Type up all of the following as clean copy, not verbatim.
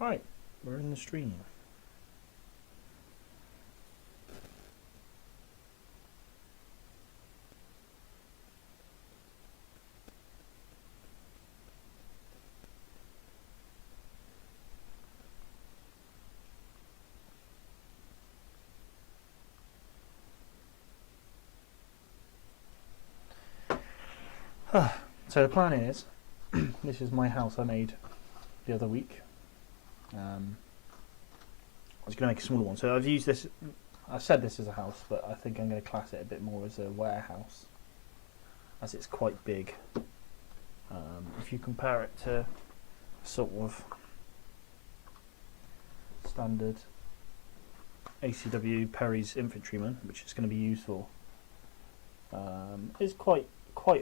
Right, we're in the stream. So the plan is, this is my house I made the other week. I was going to make a smaller one, so I've used this. I said this is a house, but I think I'm going to class it a bit more as a warehouse, as it's quite big. If you compare it to sort of standard ACW Perry's infantryman, which it's going to be used for, is quite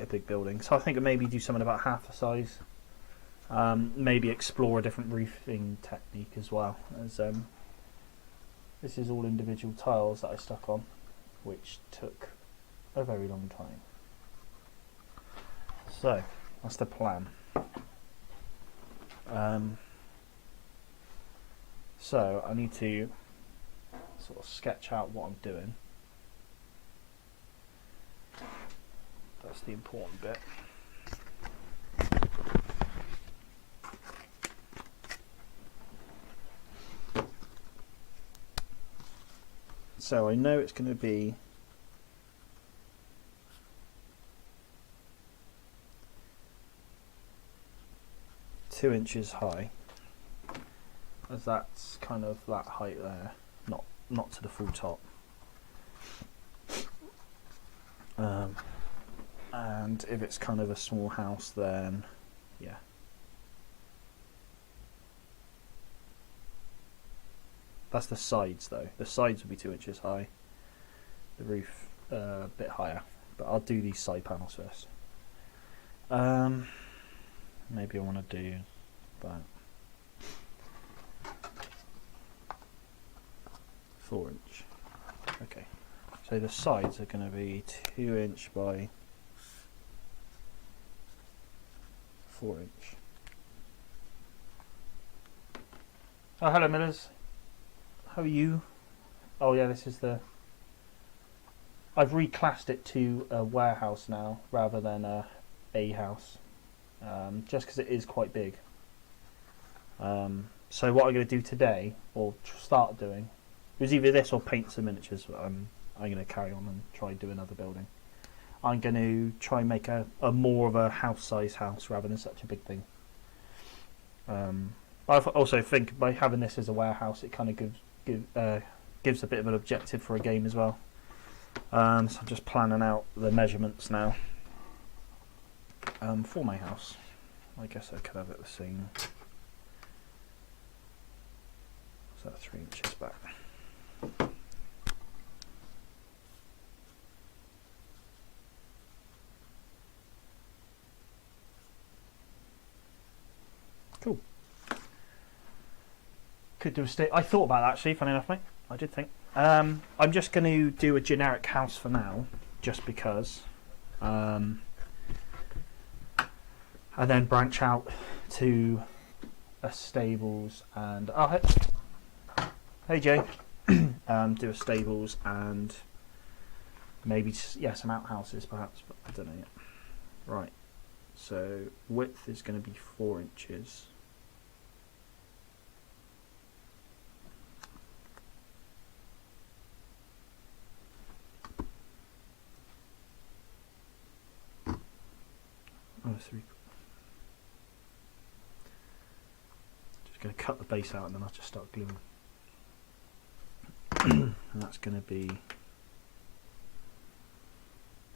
a big building. So I think maybe do something about half the size. Maybe explore a different roofing technique as well, as this is all individual tiles that I stuck on, which took a very long time. So that's the plan. So I need to sort of sketch out what I'm doing. That's the important bit. So I know it's going to be two inches high, as that's kind of that height there, not to the full top. And if it's kind of a small house, then yeah. That's the sides though. The sides will be 2 inches high. The roof a bit higher. But I'll do these side panels first. Maybe I want to do that. 4 inch. Okay. So the sides are going to be 2 inch by 4 inch. Oh, hello Millers. How are you? Oh yeah, this is the... I've reclassed it to a warehouse now rather than a house, just because it is quite big. So what I'm going to do today, or start doing, is either this or paint some miniatures. I'm going to carry on and try do another building. I'm going to try and make a more of a house-size house rather than such a big thing. I also think by having this as a warehouse, it kind of gives a bit of an objective for a game as well. So I'm just planning out the measurements now for my house. I guess I could have it the same. So 3 inches back. Cool. Could do a state. I thought about that actually, funny enough, mate. I did think. I'm just going to do a generic house for now, just because. And then branch out to a stables and... Oh, hey Jay. Do a stables and maybe, yeah, some outhouses perhaps, but I don't know yet. Right. So width is going to be 4 inches. Just going to cut the base out and then I'll just start gluing. And that's going to be,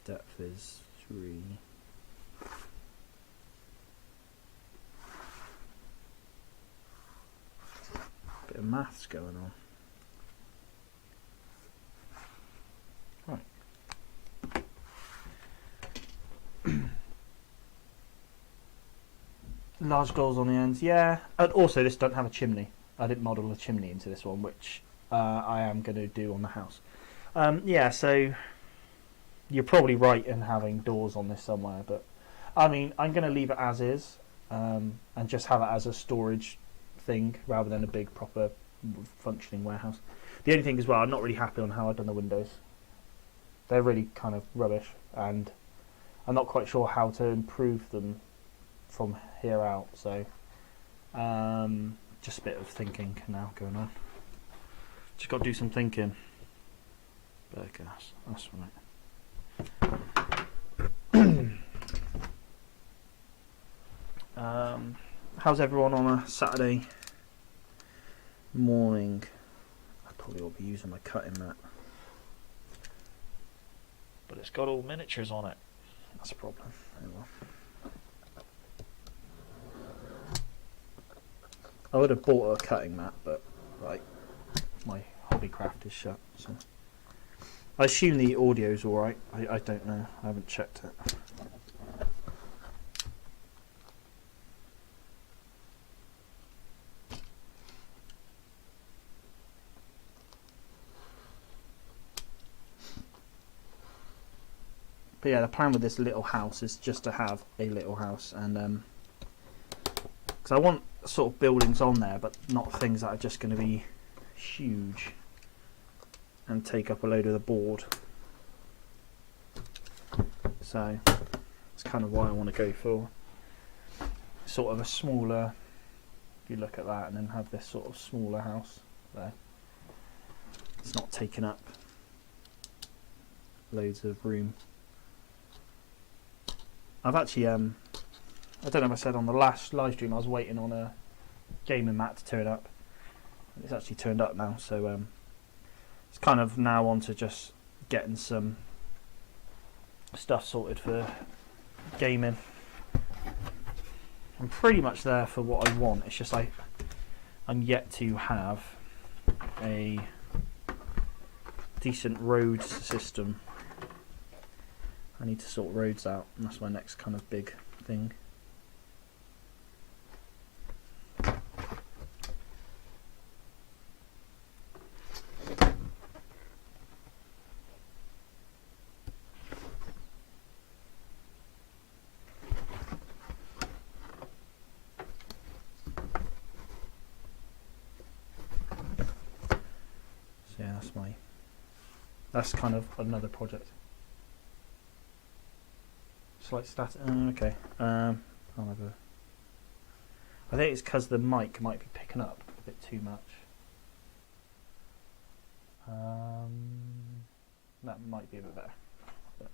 depth is 3. Bit of maths going on. Large goals on the ends, yeah. And also, this doesn't have a chimney. I didn't model a chimney into this one, which I am going to do on the house. Yeah, so you're probably right in having doors on this somewhere, but I mean, I'm going to leave it as is and just have it as a storage thing rather than a big proper functioning warehouse. The only thing as well, I'm not really happy on how I've done the windows. They're really kind of rubbish, and I'm not quite sure how to improve them from here out. So just a bit of thinking now going on. Just got to do some thinking. But I guess that's right. How's everyone on a Saturday morning? I probably will be using my cutting mat, but it's got all miniatures on it. That's a problem. Oh well. I would have bought a cutting mat, but like my hobbycraft is shut. So I assume the audio's all right. I don't know. I haven't checked it. But yeah, the plan with this little house is just to have a little house, and because I want sort of buildings on there, but not things that are just going to be huge and take up a load of the board. So that's kind of why I want to go for sort of a smaller. If you look at that, and then have this sort of smaller house there. It's not taking up loads of room. I've actually, I don't know if I said on the last live stream, I was waiting on a gaming mat to turn up. It's actually turned up now, so it's kind of now on to just getting some stuff sorted for gaming. I'm pretty much there for what I want. It's just I'm yet to have a decent road system. I need to sort roads out, and that's my next kind of big thing. So yeah, that's kind of another project. Slight stat. Okay. I'll have a. I think it's because the mic might be picking up a bit too much. That might be a bit better. But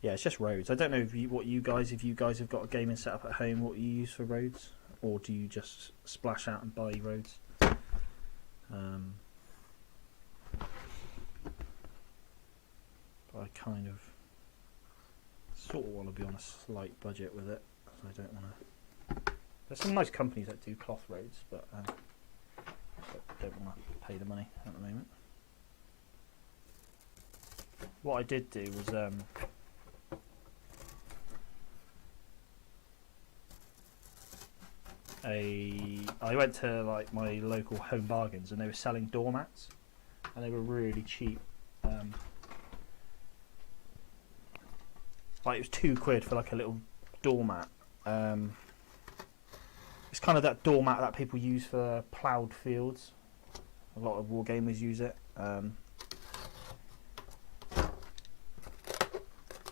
yeah, it's just roads. I don't know if you guys have got a gaming setup at home, what you use for roads, or do you just splash out and buy roads? I kind of sort of want to be on a slight budget with it, because I don't want to. There's some nice companies that do cloth roads, but I don't want to pay the money at the moment. What I did do was I went to like my local Home Bargains, and they were selling doormats, and they were really cheap. Like it was £2 for like a little doormat. It's kind of that doormat that people use for ploughed fields. A lot of wargamers use it. And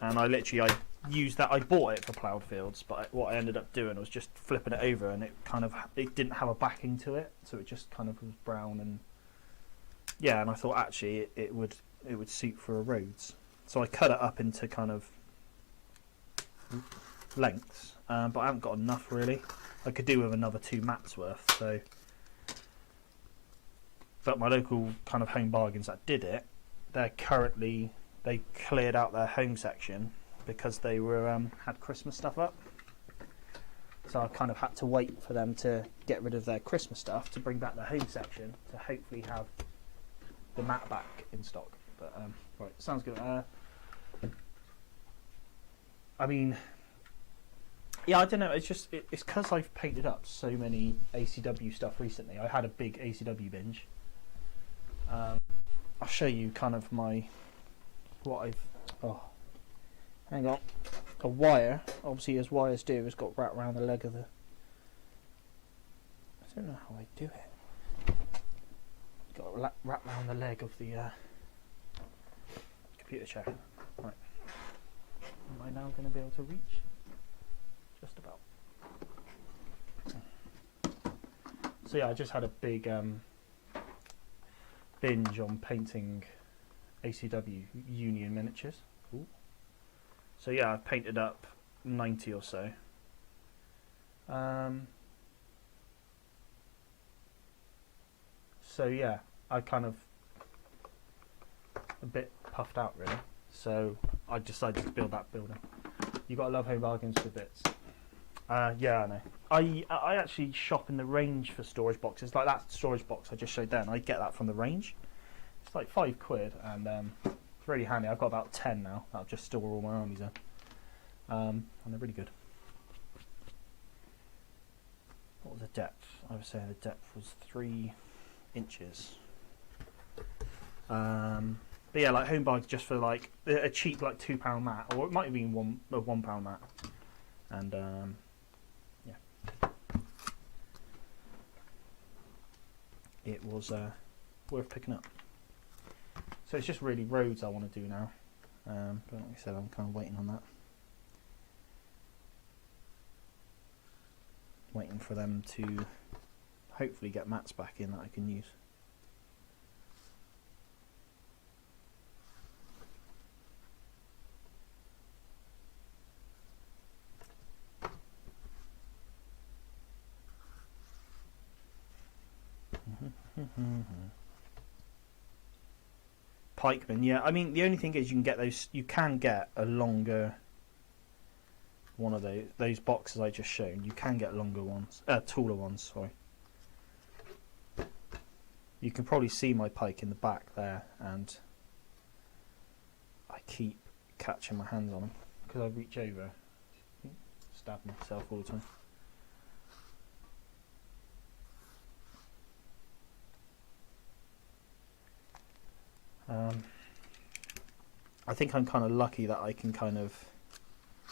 I used that. I bought it for ploughed fields, but what I ended up doing was just flipping it over, and it didn't have a backing to it, so it just kind of was brown, and yeah. And I thought actually it would suit for a roads, so I cut it up into kind of lengths, but I haven't got enough really. I could do with another 2 mats worth. So, but my local kind of Home Bargains that did it, they cleared out their home section because they were had Christmas stuff up. So I kind of had to wait for them to get rid of their Christmas stuff to bring back the home section to hopefully have the mat back in stock. But right, sounds good. I mean, yeah, I don't know. It's just it's because I've painted up so many ACW stuff recently. I had a big ACW binge. I'll show you kind of hang on. a wire, obviously as wires do, has got wrapped around the leg of the... I don't know how I do it. Got wrapped around the leg of the computer chair. Right. Am I now going to be able to reach? Just about. So yeah, I just had a big binge on painting ACW Union miniatures. Ooh. So yeah, I painted up 90 or so. So yeah, I kind of a bit puffed out really. So I decided to build that building. You gotta love home bargains for bits. Yeah, I know. I actually shop in the range for storage boxes. Like that storage box I just showed then, I get that from the range. It's like £5 and it's really handy. I've got about 10 now that I've just store all my armies in. And they're really good. What was the depth? I was saying the depth was 3 inches. But yeah, like home bargains just for like a cheap like £2 mat, or it might have been a £1 mat. And yeah, it was worth picking up. So it's just really roads I want to do now. But like I said, I'm kind of waiting on that. Waiting for them to hopefully get mats back in that I can use. Pikemen, yeah. I mean, the only thing is you can get those. You can get a longer one of those boxes I just shown. You can get longer ones, taller ones. Sorry. You can probably see my pike in the back there, and I keep catching my hands on them because I reach over, stab myself all the time. I think I'm kind of lucky that I can kind of,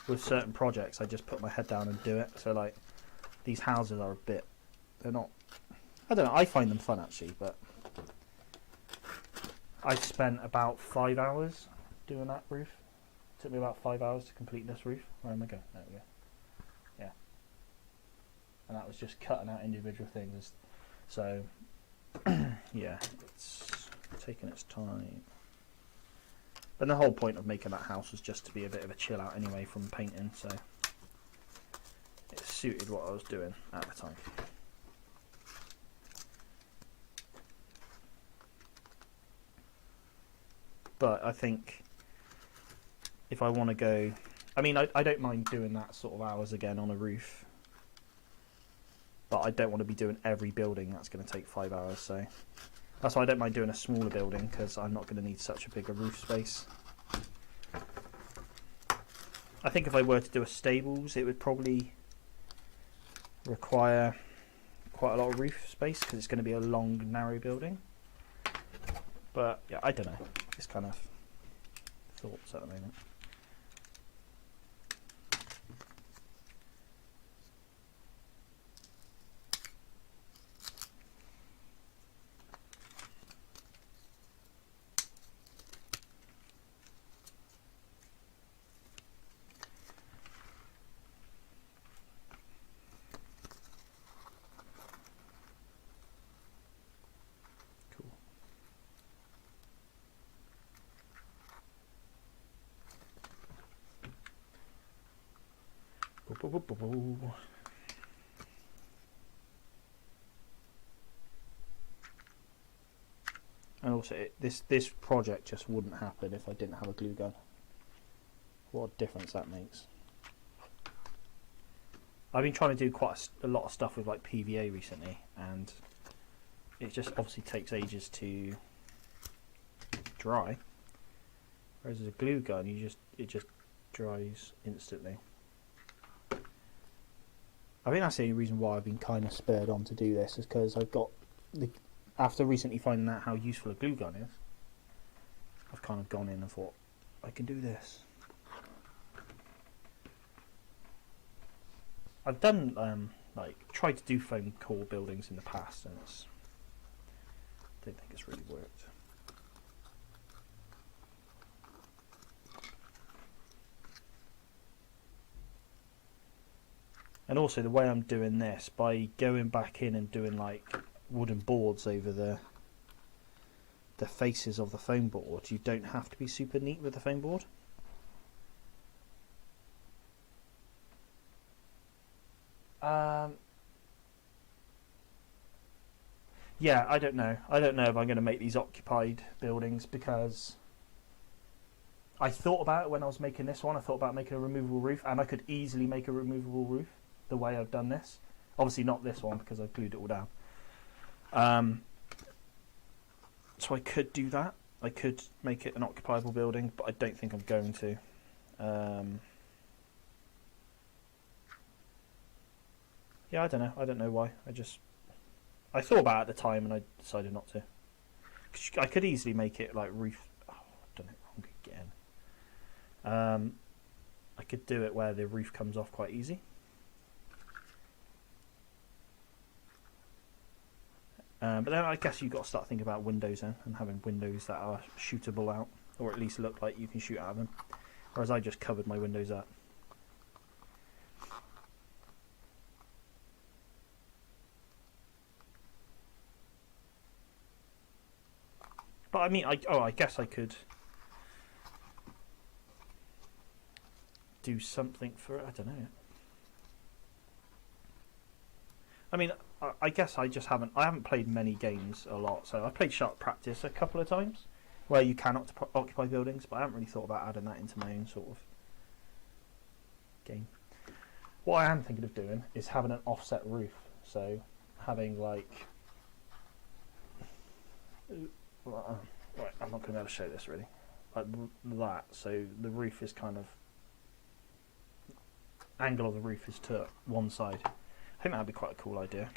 with certain projects, I just put my head down and do it. So like, these houses are a bit, they're not, I don't know, I find them fun actually, but I spent about 5 hours doing that roof. It took me about 5 hours to complete this roof. Where am I going? There we go. Yeah. And that was just cutting out individual things. So, yeah, it's taking its time. And the whole point of making that house was just to be a bit of a chill out anyway from painting, so it suited what I was doing at the time. But I think if I want to go, I mean, I don't mind doing that sort of hours again on a roof, but I don't want to be doing every building. That's going to take 5 hours, so that's why I don't mind doing a smaller building, because I'm not going to need such a bigger roof space. I think if I were to do a stables, it would probably require quite a lot of roof space, because it's going to be a long, narrow building. But yeah, I don't know. It's kind of thoughts at the moment. And also, this project just wouldn't happen if I didn't have a glue gun. What a difference that makes. I've been trying to do quite a lot of stuff with like PVA recently, and it just obviously takes ages to dry. Whereas with a glue gun, it just dries instantly. I think that's the only reason why I've been kind of spurred on to do this, is because I've got after recently finding out how useful a glue gun is, I've kind of gone in and thought I can do this. I've done like tried to do foam core buildings in the past, and I don't think it's really worked. And also the way I'm doing this, by going back in and doing like wooden boards over the faces of the foam board, you don't have to be super neat with the foam board. Yeah, I don't know. I don't know if I'm going to make these occupied buildings, because I thought about it when I was making this one. I thought about making a removable roof, and I could easily make a removable roof the way I've done this. Obviously not this one, because I've glued it all down. So I could do that. I could make it an occupiable building, but I don't think I'm going to. Yeah, I don't know. I don't know why. I thought about it at the time, and I decided not to. I could easily make it like roof. Oh, I've done it wrong again. I could do it where the roof comes off quite easy. But then I guess you've got to start thinking about windows then, and having windows that are shootable out, or at least look like you can shoot out of them. Whereas I just covered my windows up. But I mean, I guess I could do something for it. I don't know. I mean, I guess I haven't played many games a lot. So I played Sharp Practice a couple of times, where you can occupy buildings, but I haven't really thought about adding that into my own sort of game. What I am thinking of doing is having an offset roof. So having like, right, I'm not going to be able to show this really, like that. So the roof is kind of, angle of the roof is to one side. I think that'd be quite a cool idea.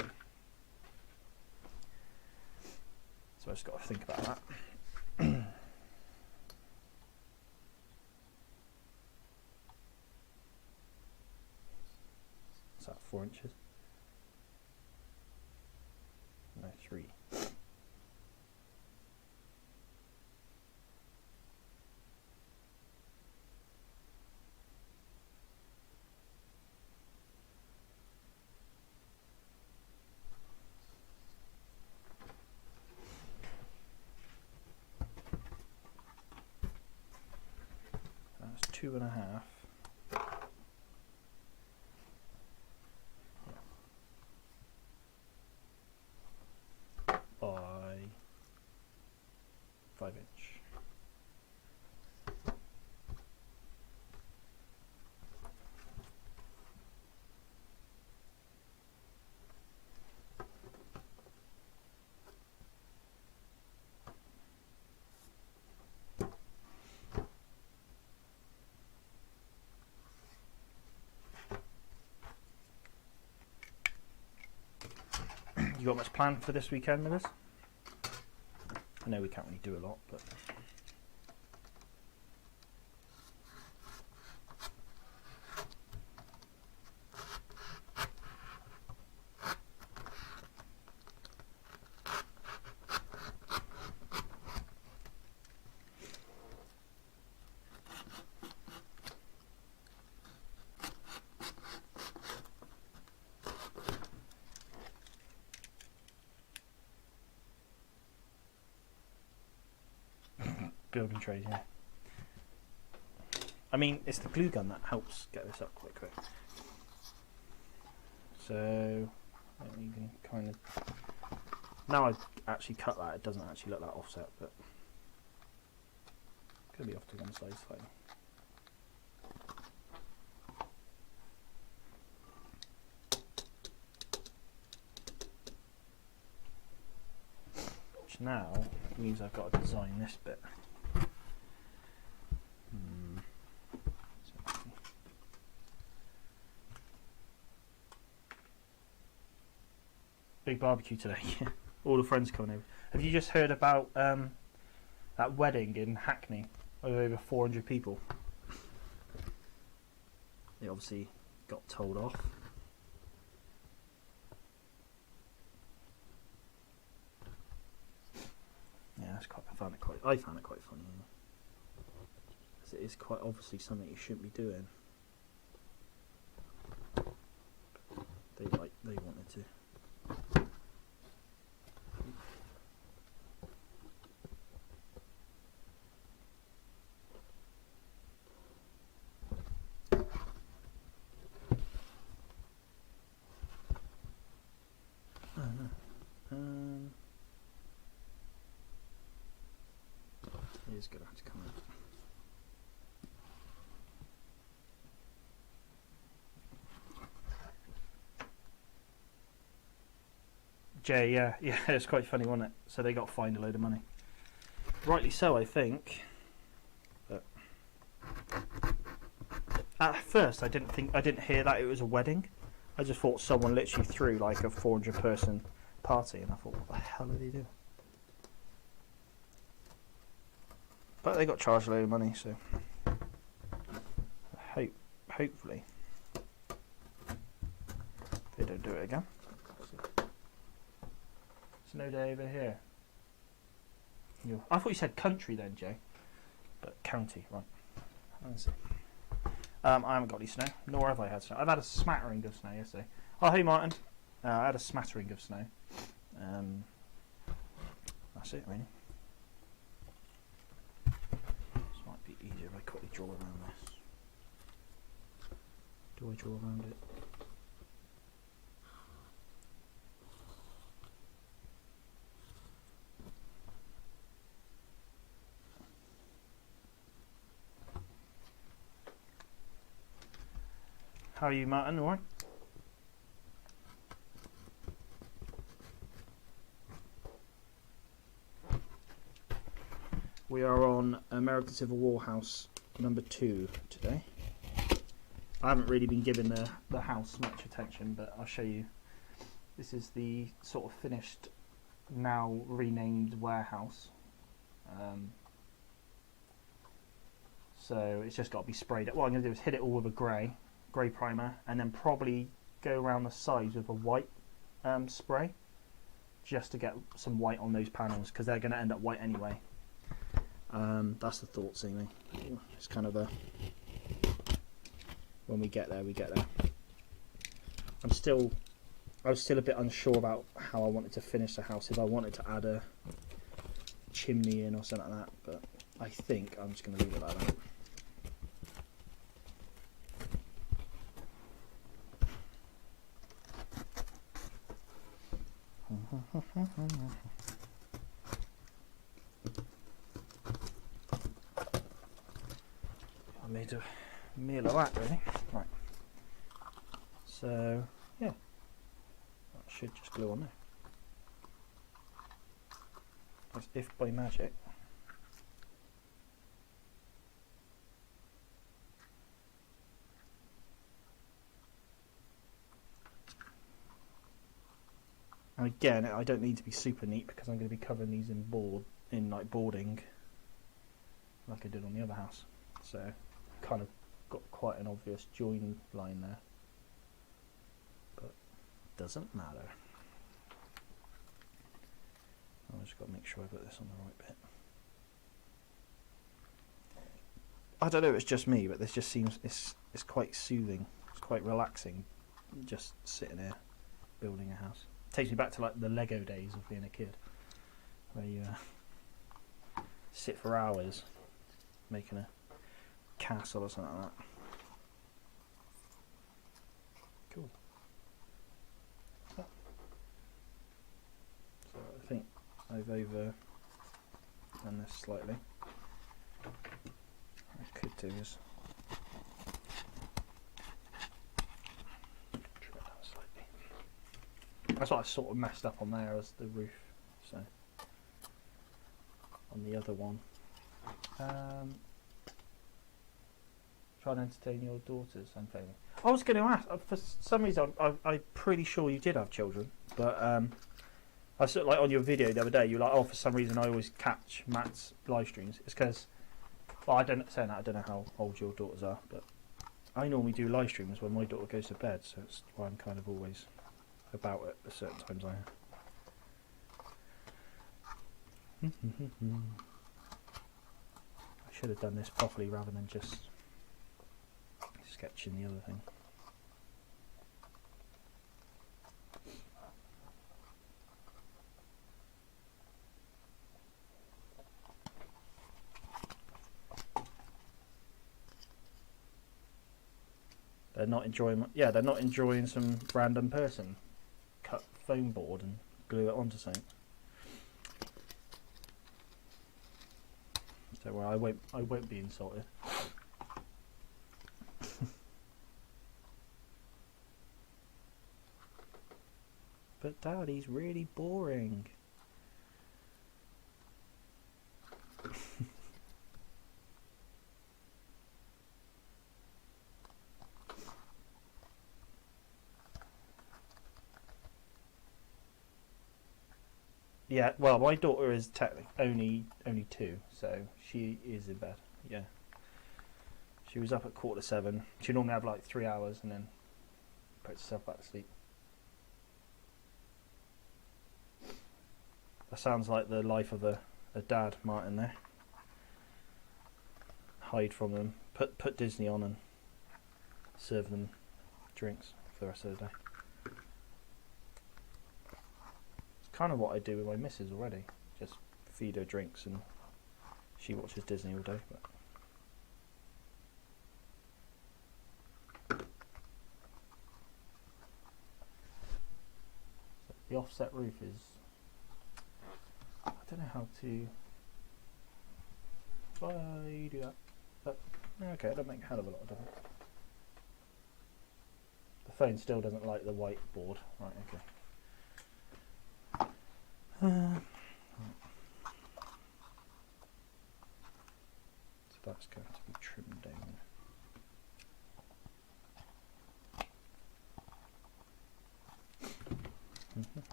So I just got to think about that. Is that 4 inches? No, 3. That's 2.5. By 5 inch. You got much planned for this weekend, Millis? I know we can't really do a lot, but building trade, yeah. I mean, it's the glue gun that helps get this up quite quick. So, you can kind of... Now I've actually cut that, it doesn't actually look like offset, but... Could be off to one side slightly. Which now means I've got to design this bit. Big barbecue today. All the friends coming over. Have you just heard about that wedding in Hackney with over 400 people? They obviously got told off. found it quite funny. As it is quite obviously something you shouldn't be doing. They wanted to. It is going to have to come out. Jay, yeah, it's quite funny, wasn't it? So they got fined a load of money. Rightly so, I think. But at first, I didn't hear that it was a wedding. I just thought someone literally threw like a 400-person party, and I thought, what the hell are they doing? But they got charged a load of money, so hopefully they don't do it again. Snow day over here. I thought you said country then, Jay, but county, right? Let's see. I haven't got any snow, nor have I had snow. I've had a smattering of snow yesterday. Oh, hey Martin. I had a smattering of snow. That's it, really. This might be easier if I quickly draw around this. Do I draw around it? How are you, Martin? All right? We are on American Civil War House number 2 today. I haven't really been giving the house much attention, but I'll show you. This is the sort of finished, now renamed warehouse. So it's just got to be sprayed. What I'm going to do is hit it all with a grey primer, and then probably go around the sides with a white spray, just to get some white on those panels, because they're going to end up white anyway. That's the thought, seemingly. It's kind of a, when we get there, we get there. I was still a bit unsure about how I wanted to finish the house, if I wanted to add a chimney in or something like that, but I think I'm just going to leave it like that. I made a meal of that, really. Right. So, yeah. That should just glue on there. As if by magic. And again, I don't need to be super neat because I'm going to be covering these in like boarding, like I did on the other house. So, kind of got quite an obvious join line there, but doesn't matter. I've just got to make sure I've got this on the right bit. I don't know if it's just me, but this just seems it's quite soothing. It's quite relaxing, just sitting here building a house. Takes me back to like the Lego days of being a kid, where you sit for hours making a castle or something like that. Cool. So I think I've over done this slightly. What I could do is trim it out slightly. That's what I sort of messed up on there, as the roof. So on the other one, try and entertain your daughters and family. I was going to ask, for some reason I'm pretty sure you did have children, but I saw like on your video the other day, you were like, oh, for some reason I always catch Matt's live streams. It's because, well, I don't know how old your daughters are, but I normally do live streams when my daughter goes to bed, so it's why I'm kind of always about it at certain times I am. should have done this properly rather than just sketching the other thing. They're not enjoying. Yeah, they're not enjoying some random person cut foam board and glue it onto something. So well, I won't be insulted. But Dad, he's really boring. Yeah, well, my daughter is technically only 2, so she is in bed. Yeah, she was up at 7:15. She normally have like 3 hours and then puts herself back to sleep. That sounds like the life of a dad, Martin. There, hide from them, put Disney on, and serve them drinks for the rest of the day. Kind of what I do with my missus already. Just feed her drinks and she watches Disney all day. But the offset roof is, I don't know how to, why you do that, but okay, it doesn't make a hell of a lot of difference. The phone still doesn't like the white board. Right, okay. So that's going to be trimmed down.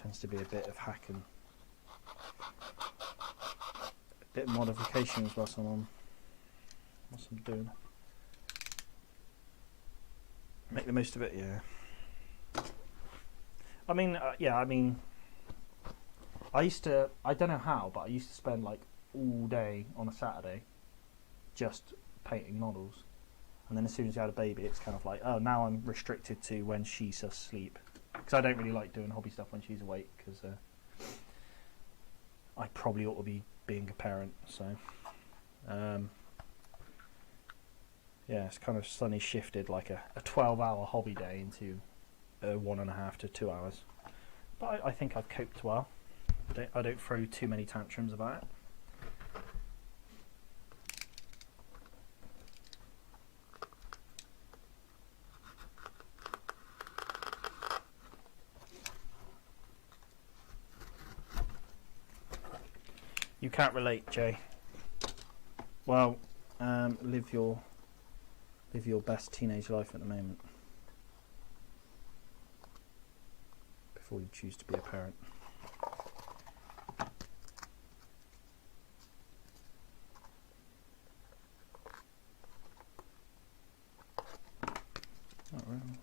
Tends to be a bit of hacking, a bit of modifications whilst I'm doing. Make the most of it, yeah. I mean, I don't know how, but I used to spend like all day on a Saturday just painting models. And then as soon as you had a baby, it's kind of like, oh, now I'm restricted to when she's asleep. Because I don't really like doing hobby stuff when she's awake, because I probably ought to be being a parent, so... yeah, it's kind of suddenly shifted like a 12-hour hobby day into 1.5 to 2 hours. But I think I've coped well. I don't throw too many tantrums about it. You can't relate, Jay. Well, live your best teenage life at the moment before you choose to be a parent. Not really.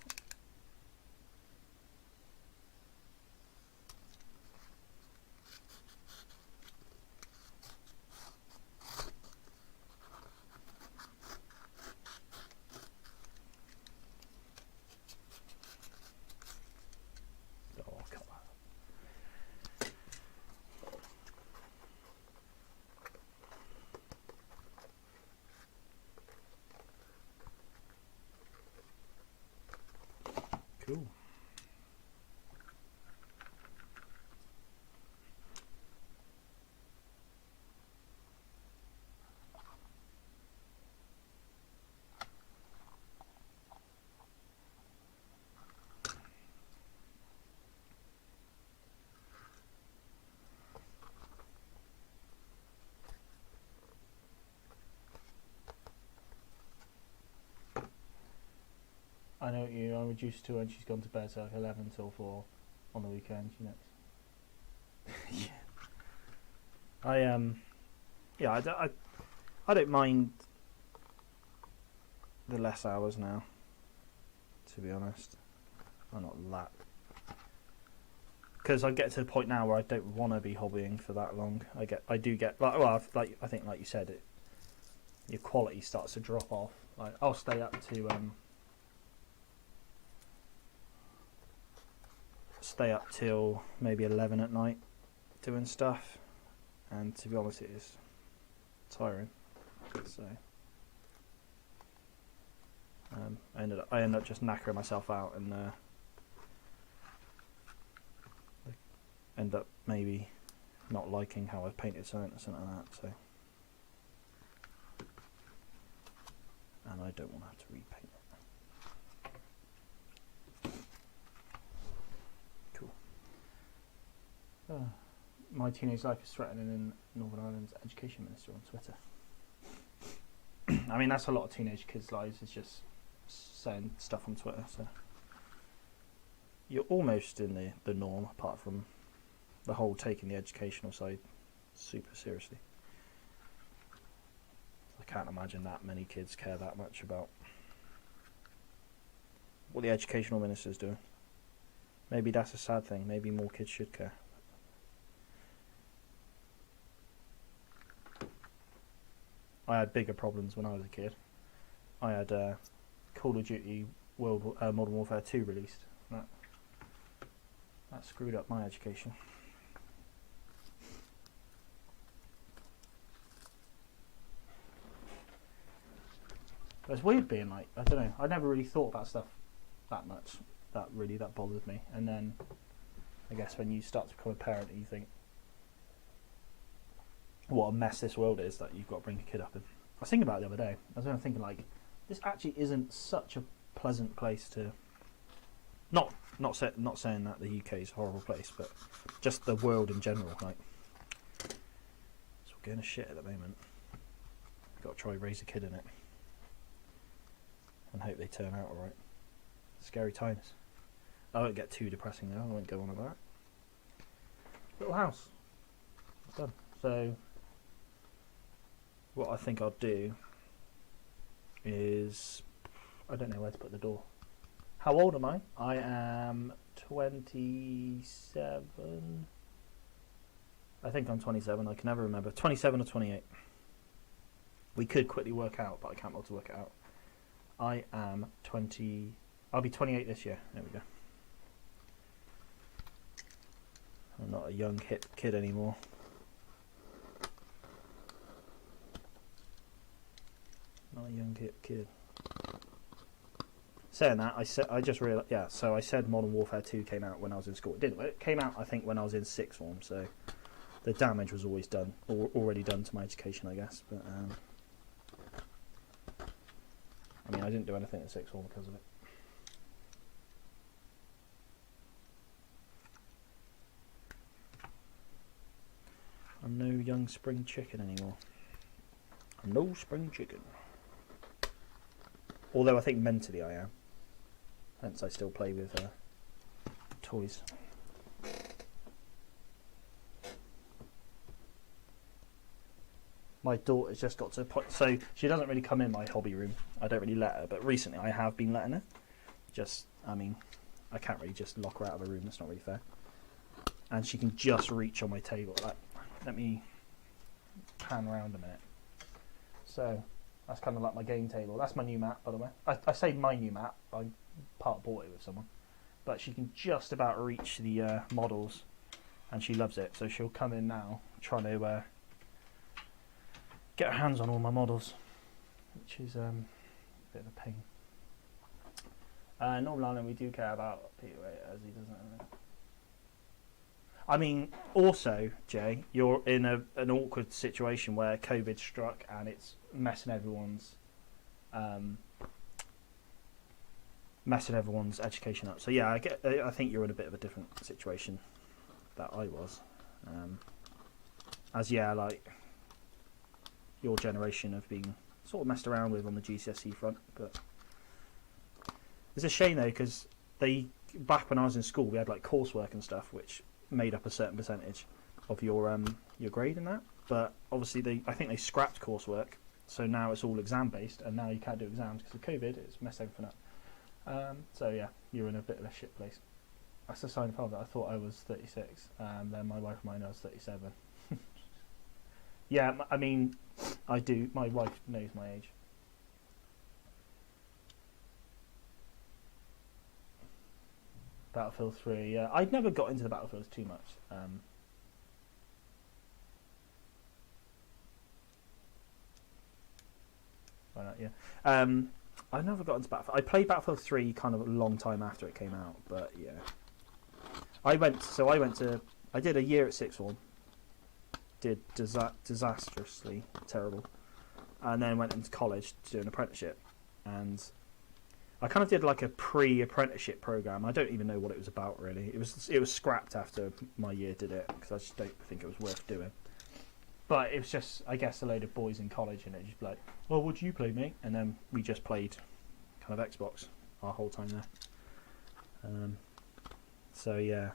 Cool. I know what you are reduced to when she's gone to bed, so like 11 till 4 on the weekend, you know. Yeah. I don't mind the less hours now, to be honest. I'm not that because I get to the point now where I don't want to be hobbying for that long. I do get like, well, I think like you said, your quality starts to drop off. Like I'll stay up till maybe 11 at night doing stuff, and to be honest, it is tiring. So I end up just knackering myself out, and end up maybe not liking how I've painted something or something like that. So, and I don't want to have to repaint it. Cool. My teenage life is threatening in Northern Ireland's education minister on Twitter. I mean, that's a lot of teenage kids' lives, is just saying stuff on Twitter. So you're almost in the norm, apart from the whole taking the educational side super seriously. I can't imagine that many kids care that much about what the educational minister's doing. Maybe that's a sad thing. Maybe more kids should care. I had bigger problems when I was a kid. I had Call of Duty Modern Warfare 2 released. That screwed up my education. But it's weird being like, I don't know, I never really thought about stuff that much that bothered me. And then I guess when you start to become a parent, you think what a mess this world is that you've got to bring a kid up in. I was thinking about it the other day. I was thinking like, this actually isn't such a pleasant place to. Not saying that the UK is a horrible place, but just the world in general. Like, it's all going to shit at the moment. Got to try raise a kid in it, and hope they turn out all right. Scary times. I won't get too depressing though. I won't go on about it. Little house. It's done. So, what I think I'll do is, I don't know where to put the door. How old am I? I am 27. I think I'm 27. I can never remember. 27 or 28. We could quickly work out, but I can't be able to work it out. I am 20. I'll be 28 this year. There we go. I'm not a young hip kid anymore. Not a young hip kid. Saying that, I just realised, yeah, so I said Modern Warfare 2 came out when I was in school. It didn't. It came out, I think, when I was in sixth form, so the damage was always done, or already done to my education, I guess. But I mean, I didn't do anything in sixth form because of it. I'm no young spring chicken anymore. I'm no spring chicken. Although I think mentally I am. Hence I still play with toys. My daughter's just got to a point, so she doesn't really come in my hobby room. I don't really let her, but recently I have been letting her. I mean, I can't really just lock her out of a room, that's not really fair. And she can just reach on my table. Let me pan around a minute. So, that's kind of like my game table. That's my new mat, by the way. I say my new mat, I part bought it with someone. But she can just about reach the models, and she loves it. So she'll come in now, trying to get her hands on all my models, which is a bit of a pain. Northern Ireland, we do care about Peter, as he doesn't. I mean, also, Jay, you're in an awkward situation where COVID struck and it's messing everyone's education up. So yeah, I think you're in a bit of a different situation that I was. Like your generation have been sort of messed around with on the GCSE front, but it's a shame though, because back when I was in school, we had like coursework and stuff which made up a certain percentage of your grade in that, but obviously I think they scrapped coursework, so now it's all exam based, and now you can't do exams because of COVID. It's messed everything up. So yeah, you're in a bit of a shit place. That's a sign of health. I thought I was 36, and then my wife reminded me I was 37. Yeah, I mean, I do. My wife knows my age. Battlefield 3, yeah. I'd never got into the Battlefields too much. Why not, yeah. I never got into Battlefield. I played Battlefield 3 kind of a long time after it came out, but yeah. I did a year at sixth form, did disastrously terrible, and then went into college to do an apprenticeship, and I kind of did like a pre-apprenticeship program. I don't even know what it was about really. It was scrapped after my year did it because I just don't think it was worth doing. But it was just, I guess, a load of boys in college, and it just like, well, what do you play, mate? And then we just played kind of Xbox our whole time there. So yeah.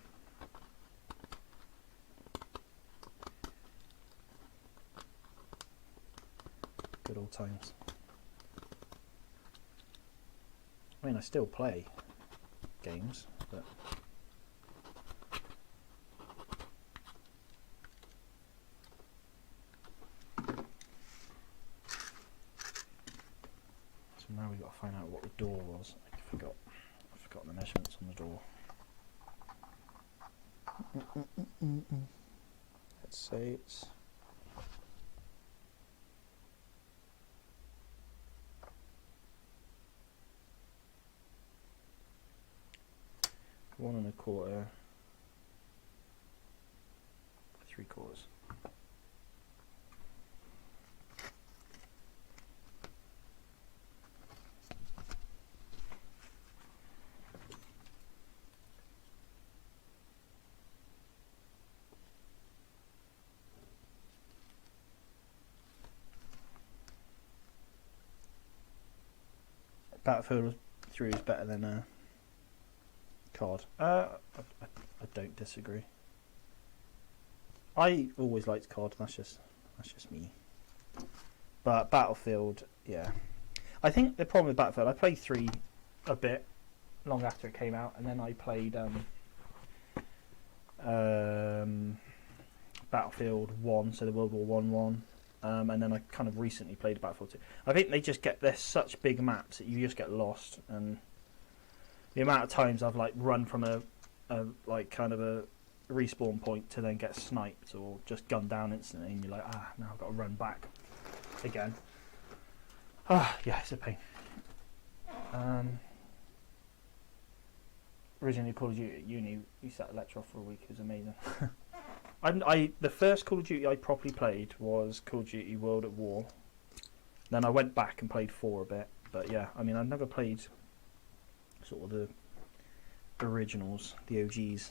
Good old times. I mean, I still play games, but so now we've got to find out what the door was. I forgot the measurements on the door. Let's say it's one and a quarter, 3/4. Battlefield 3 is better than COD. I don't disagree. I always liked COD. That's just me. But Battlefield, yeah. I think the problem with Battlefield, I played 3 a bit long after it came out, and then I played Battlefield 1, so the World War 1 one. And then I kind of recently played Battlefield 2. I think they're such big maps that you just get lost, and the amount of times I've like run from a like kind of a respawn point to then get sniped or just gunned down instantly, and you're like, now I've got to run back again. Yeah, it's a pain. Originally Call of Duty at uni, you sat a lecture off for a week. It was amazing. The first Call of Duty I properly played was Call of Duty World at War. Then I went back and played 4 a bit. But yeah, I mean, I've never played sort of the originals, the OGs.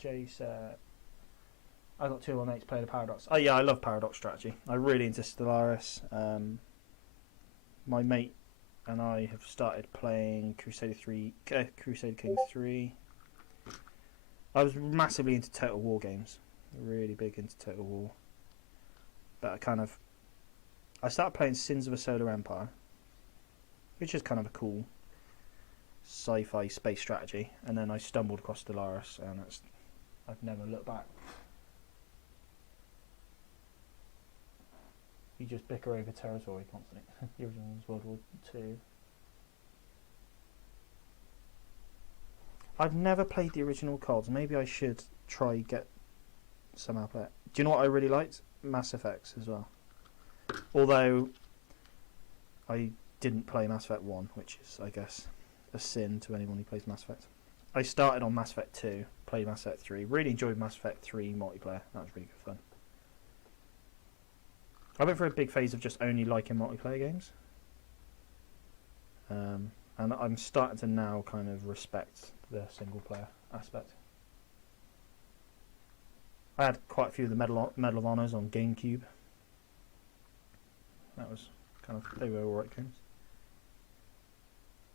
Jay said, I got 2 of my mates playing a Paradox. Oh yeah, I love Paradox strategy. I'm really into Stellaris. My mate and I have started playing Crusader Kings 3. I was massively into Total War games, really big into Total War. But I started playing Sins of a Solar Empire, which is kind of a cool sci-fi space strategy, and then I stumbled across Stellaris, and I've never looked back. You just bicker over territory constantly. The original was World War II. I've never played the original CODs. Maybe I should try get somehow play it. Do you know what I really liked? Mass Effect as well. Although I didn't play Mass Effect 1, which is, I guess, a sin to anyone who plays Mass Effect. I started on Mass Effect 2, played Mass Effect 3. Really enjoyed Mass Effect 3 multiplayer. That was really good fun. I went through a big phase of just only liking multiplayer games. And I'm starting to now kind of respect the single player aspect. I had quite a few of the Medal of Honors on GameCube. They were alright games.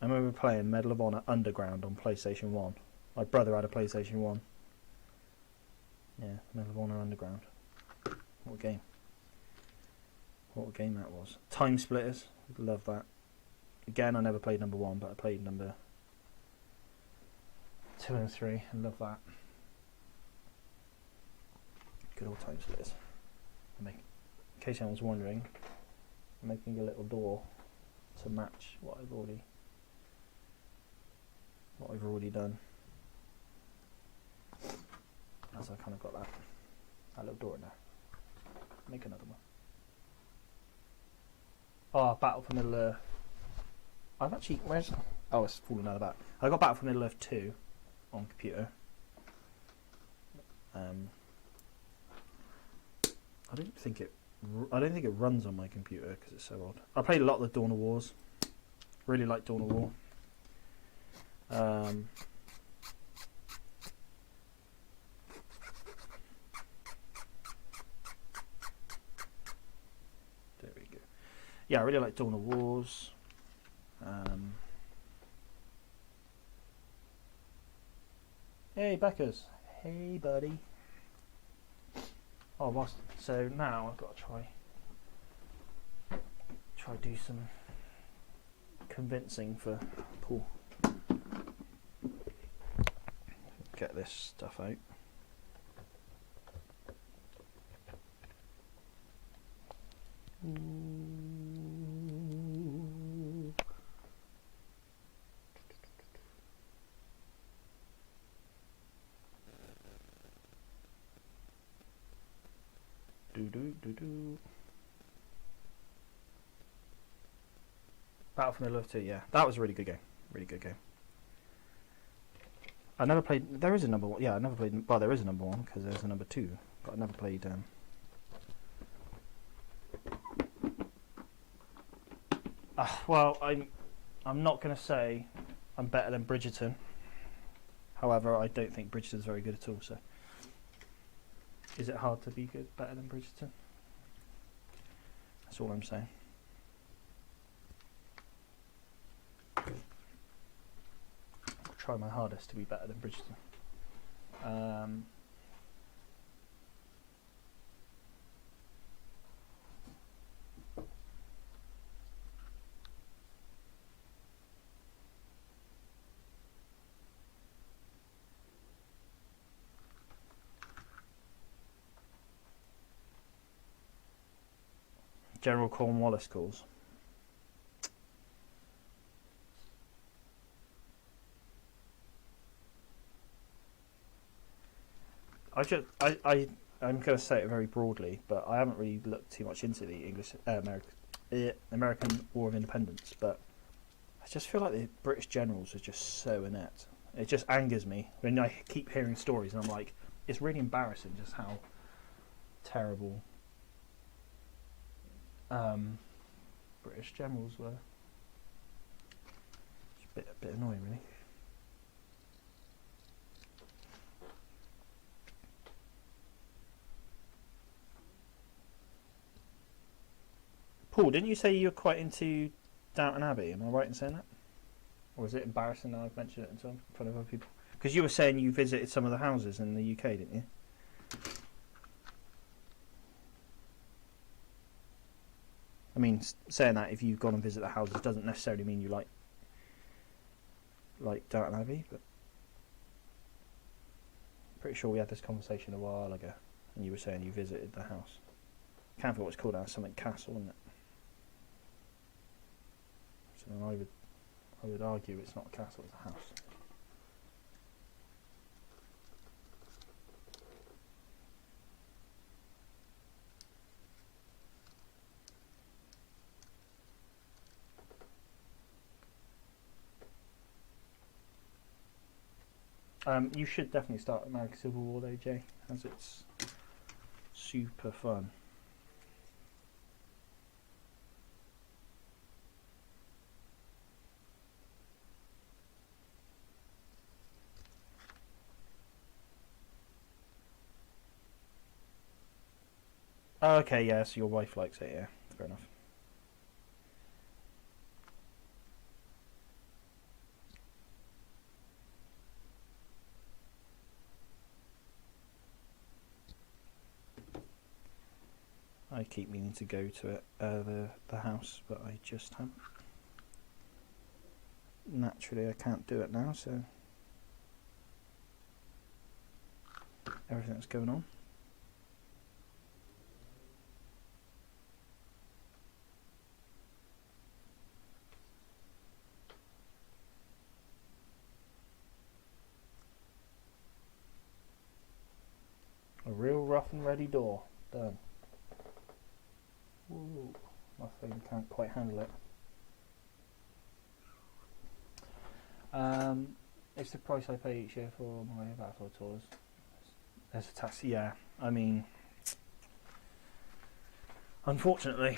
I remember playing Medal of Honor Underground on PlayStation 1. My brother had a PlayStation 1. Yeah, Medal of Honor Underground. What a game. What a game that was. Time Splitters. Love that. Again, I never played number 1, but I played number 2 and 3 and love that. Good old times it is. In case anyone's wondering, I'm making a little door to match what I've already done. As I kind of got that little door in there. Make another one. Oh, Battle for Middle Earth. I've actually, oh, it's fallen out of that. I got Battle for Middle Earth 2 on computer. I don't think it runs on my computer because it's so old. I played a lot of the Dawn of Wars. Really like Dawn of War. There we go. Yeah, I really like Dawn of Wars. Hey, Beckers. Hey, buddy. Oh, so now I've got to try do some convincing for Paul. Get this stuff out. Battle for Middle Earth 2, yeah. That was a really good game. Really good game. I never played... There is a number 1. Yeah, I never played... Well, there is a number 1 because there's a number 2. But I never played... well, I'm not going to say I'm better than Bridgerton. However, I don't think Bridgerton's very good at all, so... Is it hard to be better than Bridgerton? That's all I'm saying. I'll try my hardest to be better than Bridgerton. General Cornwallis calls. I'm going to say it very broadly, but I haven't really looked too much into the American War of Independence. But I just feel like the British generals are just so inept. It just angers me when I keep hearing stories, and I'm like, it's really embarrassing just how terrible British generals were. It's a bit annoying, really. Paul, didn't you say you were quite into Downton Abbey? Am I right in saying that? Or is it embarrassing that I've mentioned it in front of other people? Because you were saying you visited some of the houses in the UK, didn't you? I mean, saying that if you've gone and visited the houses doesn't necessarily mean you like Downton Abbey, but I'm pretty sure we had this conversation a while ago, and you were saying you visited the house. I can't remember what it's called now, something castle, isn't it? So I would argue it's not a castle, it's a house. You should definitely start American Civil War though, Jay, as it's super fun. Oh, okay, yeah, so your wife likes it, yeah, fair enough. I keep meaning to go to it, the house, but I just haven't. naturally I can't do it now, so everything that's going on. A real rough and ready door. Done. Woo. My phone can't quite handle it. It's the price I pay each year for my bathroom tours. There's a tax. Yeah, I mean, unfortunately,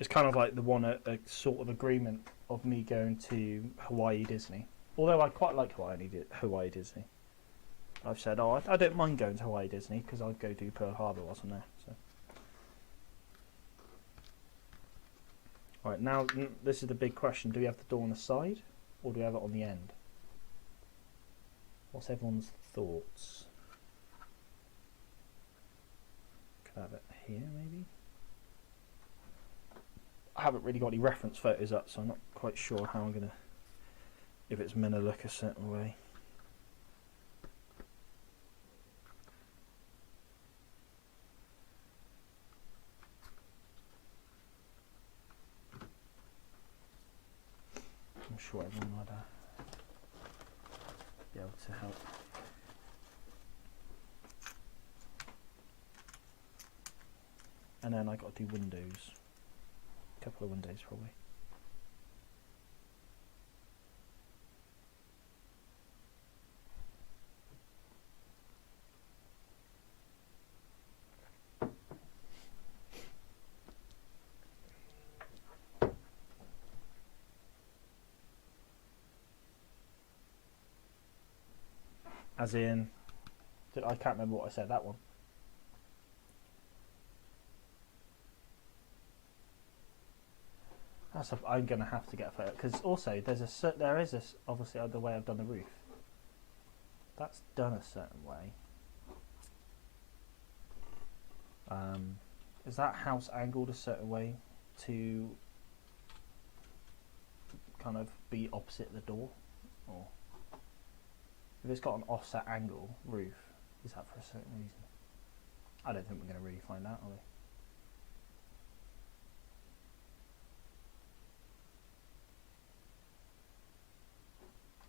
it's kind of like a sort of agreement of me going to Hawaii Disney. Although I quite like Hawaii Disney. I've said, I don't mind going to Hawaii Disney because I'd go do Pearl Harbor whilst I'm there. So. Right, now this is the big question. Do we have the door on the side or do we have it on the end? What's everyone's thoughts? Could I have it here maybe? I haven't really got any reference photos up, so I'm not quite sure how I'm going to, if it's meant to look a certain way. I'm sure everyone would be able to help. And then I got to do windows. A couple of windows probably. As in, I can't remember what I said, that one. I'm going to have to get a photo, because also there is this obviously the way I've done the roof. That's done a certain way. Is that house angled a certain way to kind of be opposite the door? Or if it's got an offset angle roof, is that for a certain reason? I don't think we're going to really find out, are we?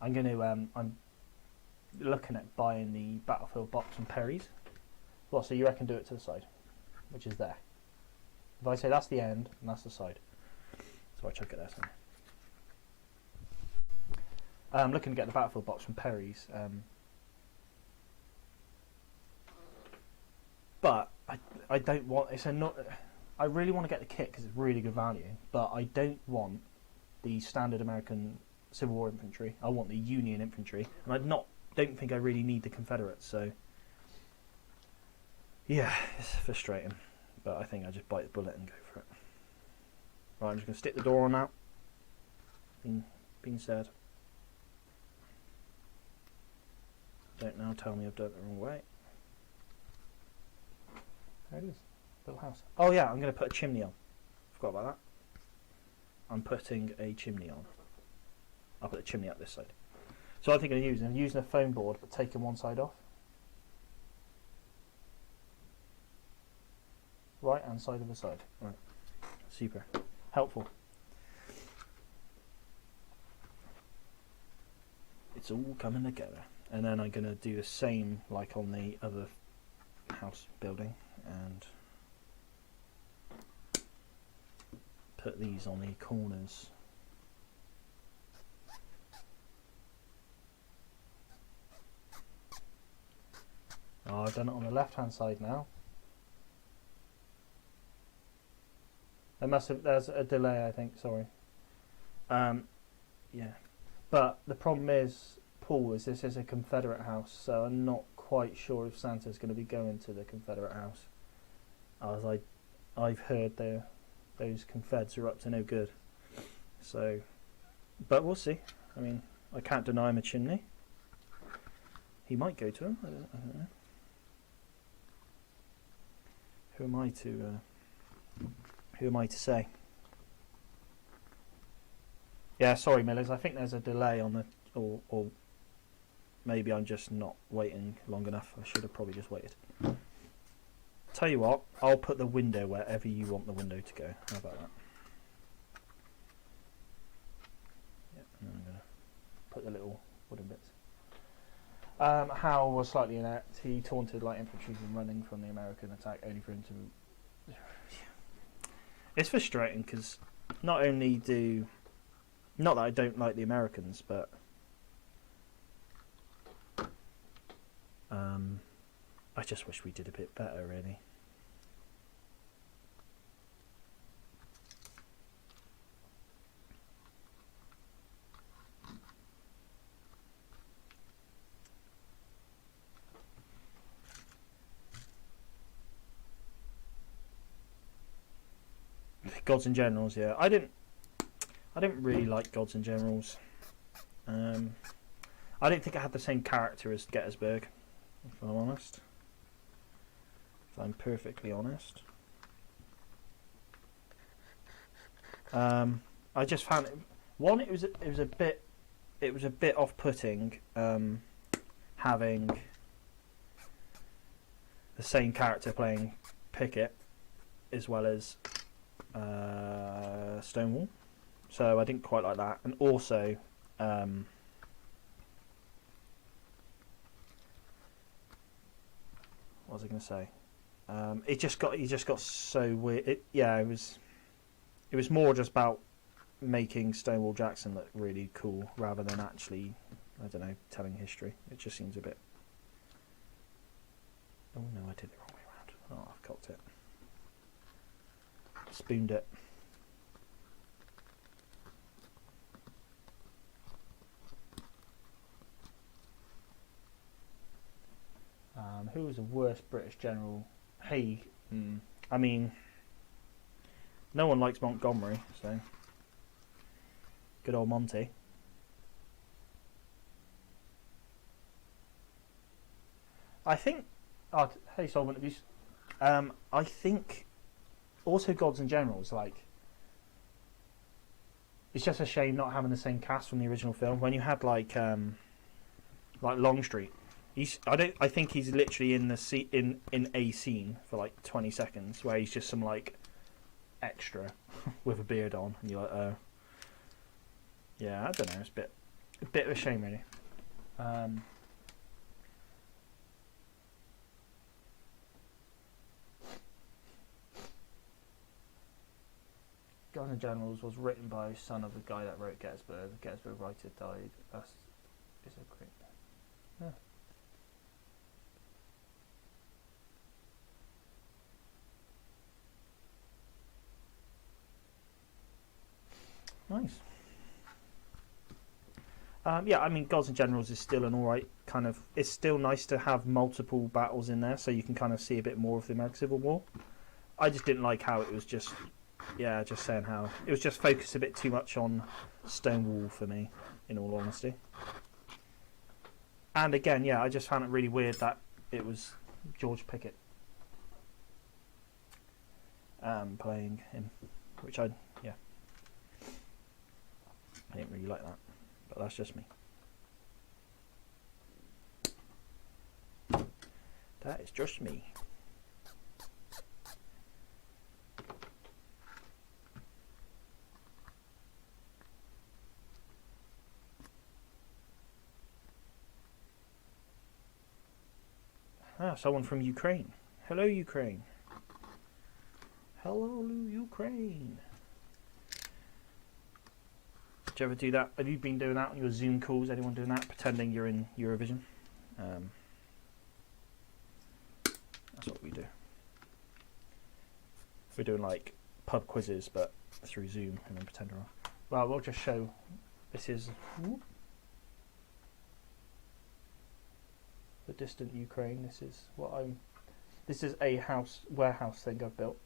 I'm looking at buying the Battlefield box from Perry's. Well, so you reckon do it to the side, which is there. If I say that's the end, and that's the side. So I chuck it there somewhere. I'm looking to get the Battlefield box from Perry's. But I don't want, I really want to get the kit because it's really good value, but I don't want the standard American Civil War infantry. I want the Union infantry, and I don't think I really need the Confederates. So yeah, it's frustrating, but I think I just bite the bullet and go for it. Right, I'm just going to stick the door on now. Being said, don't now tell me I've done it the wrong way. There it is, little house. Oh yeah, I'm going to put a chimney on. Forgot about that. I'm putting a chimney on. I'll put the chimney up this side. So I think I'm using a foam board but taking one side off. Right hand side of the side. Right. Super. Helpful. It's all coming together. And then I'm going to do the same like on the other house building and put these on the corners. Oh, I've done it on the left hand side now. There's a delay, I think, sorry. Yeah. But the problem is, Paul, is this is a Confederate house, so I'm not quite sure if Santa's going to be going to the Confederate house. I've heard those Confeds are up to no good. So, but we'll see. I mean, I can't deny him a chimney. He might go to him. I don't know. Who am I to say? Yeah, sorry, Millers. I think there's a delay on the, or maybe I'm just not waiting long enough. I should have probably just waited. Tell you what, I'll put the window wherever you want the window to go. How about that? Yeah, and then I'm going to put the little wooden bits. Hal was slightly inept. He taunted light infantrymen running from the American attack, only for him to... It's frustrating because not only do... Not that I don't like the Americans, but... I just wish we did a bit better, really. Gods and Generals, yeah. I didn't really like Gods and Generals. I didn't think it had the same character as Gettysburg, if I'm honest. If I'm perfectly honest. I just found it, one, it was a bit off-putting having the same character playing Pickett as well as Stonewall, so I didn't quite like that. And also what was I going to say? He just got so weird. It was more just about making Stonewall Jackson look really cool rather than actually, I don't know, telling history. It just seems a bit... Oh no, I did it the wrong way around. Oh, I've cocked it. Spooned it. Who was the worst British general? Haig. I mean, no one likes Montgomery, so good old Monty. I think. Oh, hey, Solomon, have you? I think also Gods and Generals. Like, it's just a shame not having the same cast from the original film. When you had like Longstreet. I think he's literally in a scene for like 20 seconds where he's just some like extra with a beard on, and you're like, oh, yeah, I don't know, it's a bit of a shame, really. Guns and Generals was written by son of the guy that wrote Gettysburg. The Gettysburg writer died. Is a great. Yeah. Nice. Yeah, I mean, Gods and Generals is still an alright kind of... It's still nice to have multiple battles in there, so you can kind of see a bit more of the American Civil War. I just didn't like how it was just... Yeah, just saying how... It was just focused a bit too much on Stonewall for me, in all honesty. And again, yeah, I just found it really weird that it was George Pickett playing him, which I didn't really like that, but that's just me. That is just me. Ah, someone from Ukraine. Hello, Ukraine. Hello, Ukraine. Do you ever do that? Have you been doing that on your Zoom calls? Anyone doing that? Pretending you're in Eurovision? That's what we do. We're doing like pub quizzes, but through Zoom, and then pretend we're on. Well, we'll just show. This is the distant Ukraine. This is what I'm. This is a warehouse thing I've built,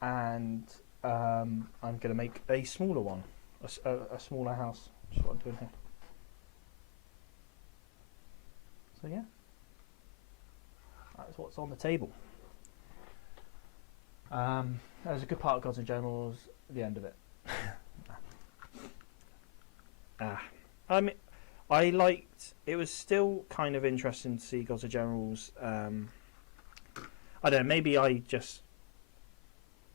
and I'm going to make a smaller one, a smaller house. That's what I'm doing here. So yeah, that's what's on the table. There's a good part of Gods and Generals, the end of it. I mean, I liked. It was still kind of interesting to see Gods of Generals. I don't know. Maybe I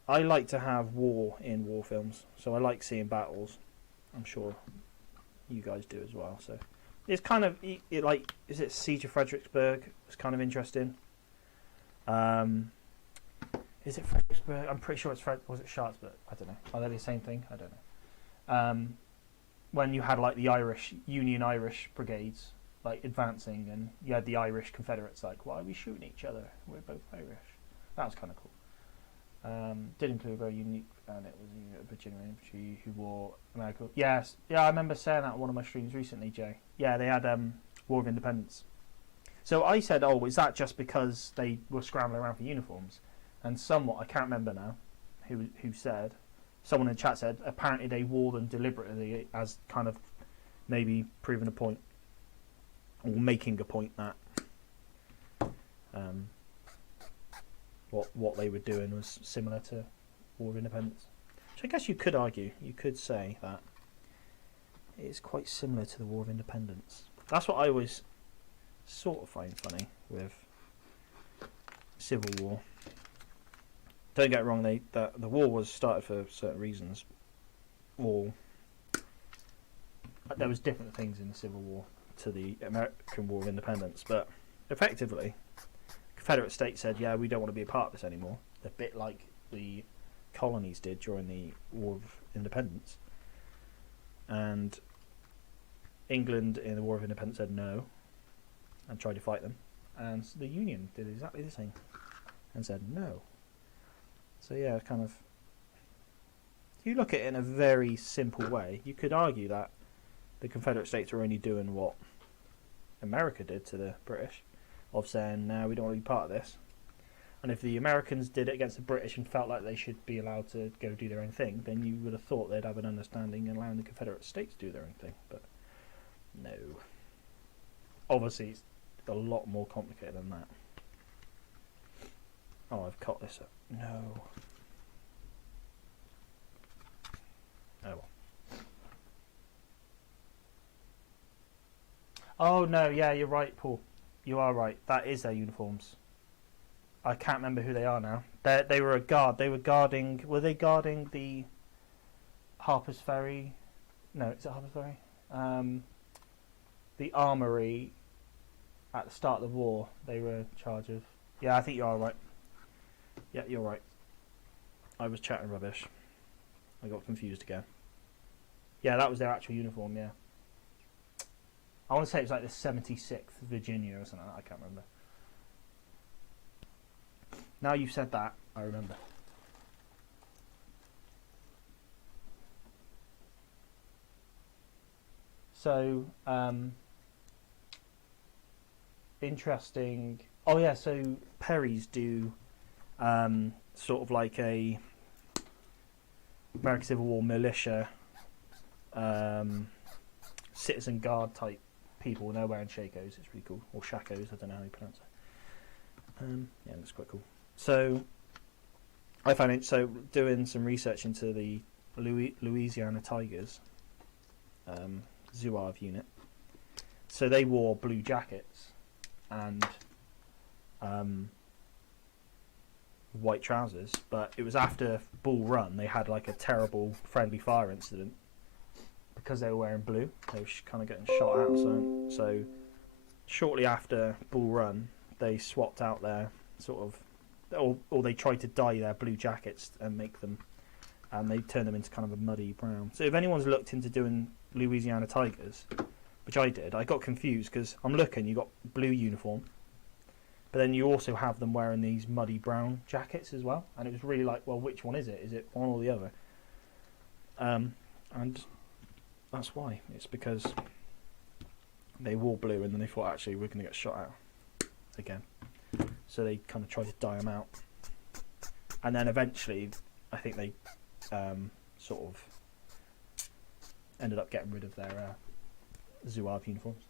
like to have war in war films, so I like seeing battles. I'm sure you guys do as well. So it's kind of like, is it Siege of Fredericksburg? It's kind of interesting. Is it Fredericksburg? I'm pretty sure it's was it Sharpsburg? I don't know. Are they the same thing? I don't know. When you had like the Union Irish brigades like advancing, and you had the Irish Confederates like, why are we shooting each other? We're both Irish. That was kind of cool. Did include a very unique, and it was a unit of Virginia infantry who wore American. Yes, yeah, I remember saying that on one of my streams recently, Jay. Yeah, they had War of Independence. So I said, oh, is that just because they were scrambling around for uniforms? And somewhat, I can't remember now, who said. Someone in the chat said apparently they wore them deliberately as kind of maybe proving a point or making a point that what they were doing was similar to War of Independence. Which I guess you could argue, you could say that it is quite similar to the War of Independence. That's what I always sort of find funny with Civil War. Don't get it wrong, the war was started for certain reasons. Or there was different things in the Civil War to the American War of Independence, but effectively, Confederate States said, yeah, we don't want to be a part of this anymore. A bit like the colonies did during the War of Independence. And England in the War of Independence said no and tried to fight them. And the Union did exactly the same and said no. So yeah, kind of, if you look at it in a very simple way, you could argue that the Confederate States were only doing what America did to the British, of saying, no, we don't want to be part of this. And if the Americans did it against the British and felt like they should be allowed to go do their own thing, then you would have thought they'd have an understanding and allowing the Confederate States to do their own thing. But no. Obviously, it's a lot more complicated than that. Oh, I've cut this up. No. Oh well. Oh no, yeah, you're right, Paul. You are right. That is their uniforms. I can't remember who they are now. They were a guard. They were guarding. Were they guarding the Harper's Ferry? No, is it Harper's Ferry? The armory at the start of the war. They were in charge of. Yeah, I think you are right. Yeah, you're right. I was chatting rubbish. I got confused again. Yeah, that was their actual uniform, yeah. I want to say it was like the 76th Virginia or something like that. I can't remember. Now you've said that, I remember. So, interesting. Oh yeah, so Perry's do sort of like a American Civil War militia, citizen guard type people. They're wearing shakos. It's really cool, or shakos. I don't know how you pronounce it. Yeah, that's quite cool. So I found it. So doing some research into the Louisiana Tigers, Zouave unit. So they wore blue jackets and white trousers, but it was after Bull Run. They had like a terrible friendly fire incident because they were wearing blue. They were kind of getting shot at. So shortly after Bull Run, they swapped out their sort of, or they tried to dye their blue jackets and make them, and they turned them into kind of a muddy brown. So if anyone's looked into doing Louisiana Tigers, which I did, I got confused because I'm looking, you got blue uniform, but then you also have them wearing these muddy brown jackets as well, and it was really like, well, which one is it? Is it one or the other? And that's why. It's because they wore blue and then they thought, actually, we're going to get shot at again. So they kind of tried to dye them out. And then eventually, I think they sort of ended up getting rid of their Zouave uniforms.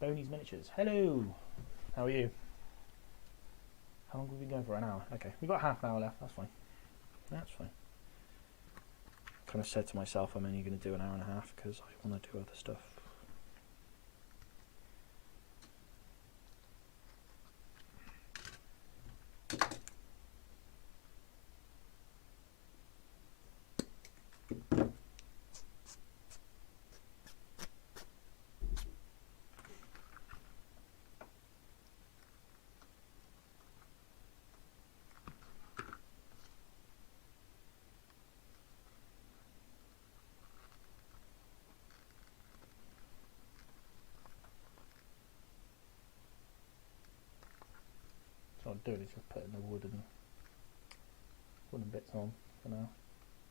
Boney's Miniatures. Hello! How are you? How long have we been going for? An hour? Okay, we've got half an hour left. That's fine. That's fine. kind of said to myself I'm only going to do an hour and a half because I want to do other stuff. So what I'm doing is just putting the wooden bits on for now.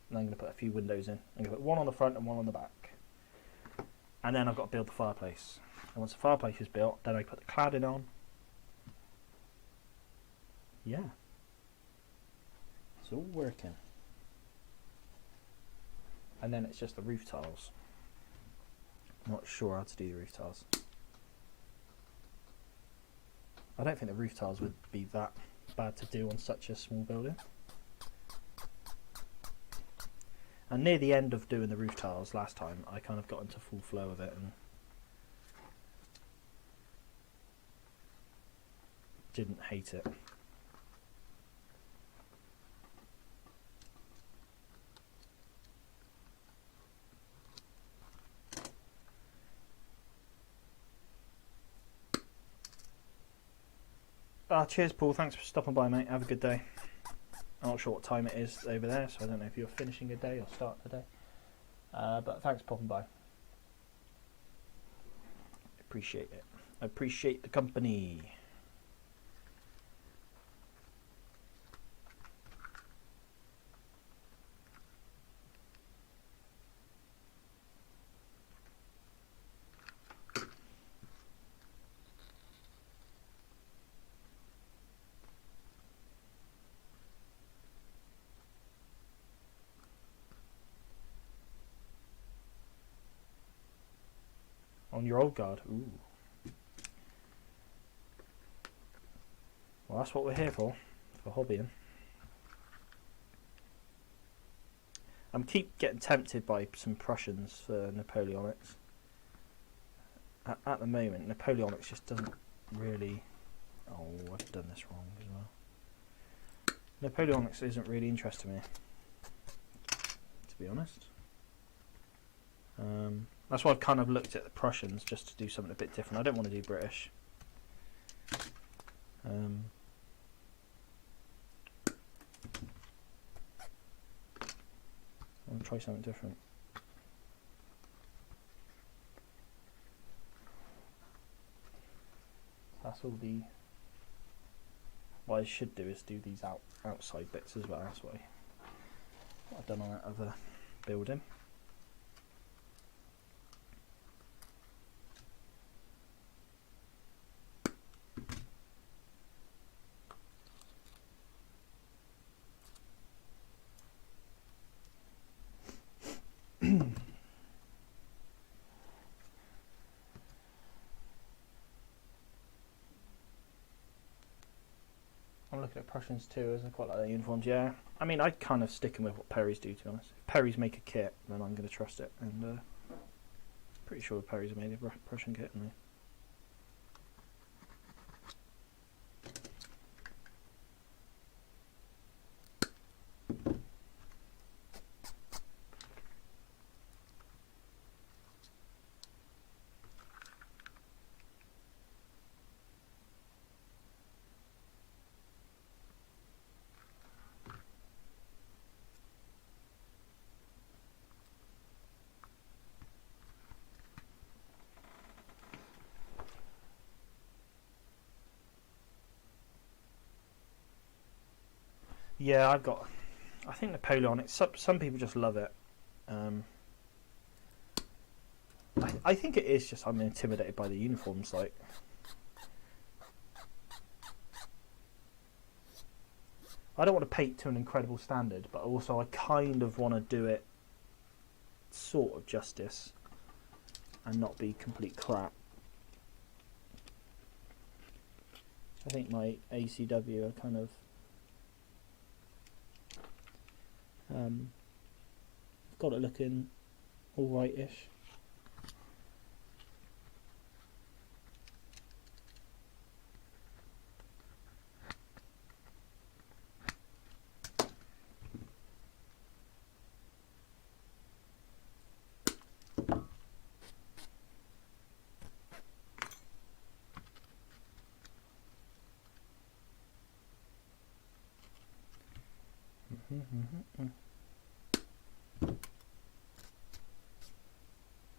And I'm going to put a few windows in. I'm going to put one on the front and one on the back. And then I've got to build the fireplace. And once the fireplace is built, then I put the cladding on. Yeah. It's all working. And then it's just the roof tiles. I'm not sure how to do the roof tiles. I don't think the roof tiles would be that bad to do on such a small building. And near the end of doing the roof tiles last time, I kind of got into full flow of it and didn't hate it. Cheers, Paul. Thanks for stopping by, mate. Have a good day. I'm not sure what time it is over there, so I don't know if you're finishing a day or starting a day. But thanks for popping by. Appreciate it. I appreciate the company. On your old guard. Ooh. Well, that's what we're here for hobbying. I'm keep getting tempted by some Prussians for Napoleonics. At the moment, Napoleonics just doesn't really... Oh, I've done this wrong as well. Napoleonics isn't really interesting me, to be honest. That's why I've kind of looked at the Prussians just to do something a bit different. I don't want to do British. I want to try something different. That's all the... What I should do is do these outside bits as well. That's what I've done on that other building. I'm looking at Prussians too, as I quite like their uniforms. Yeah, I mean, I'd kind of sticking with what Perry's do, to be honest. If Perry's make a kit, then I'm going to trust it, and pretty sure Perry's made a Prussian kit, haven't they? Yeah, I think Napoleonic. Some people just love it. I think it is just I'm intimidated by the uniforms. Like, I don't want to paint to an incredible standard, but also I kind of want to do it sort of justice and not be complete crap. I think my ACW are kind of got it looking all right-ish.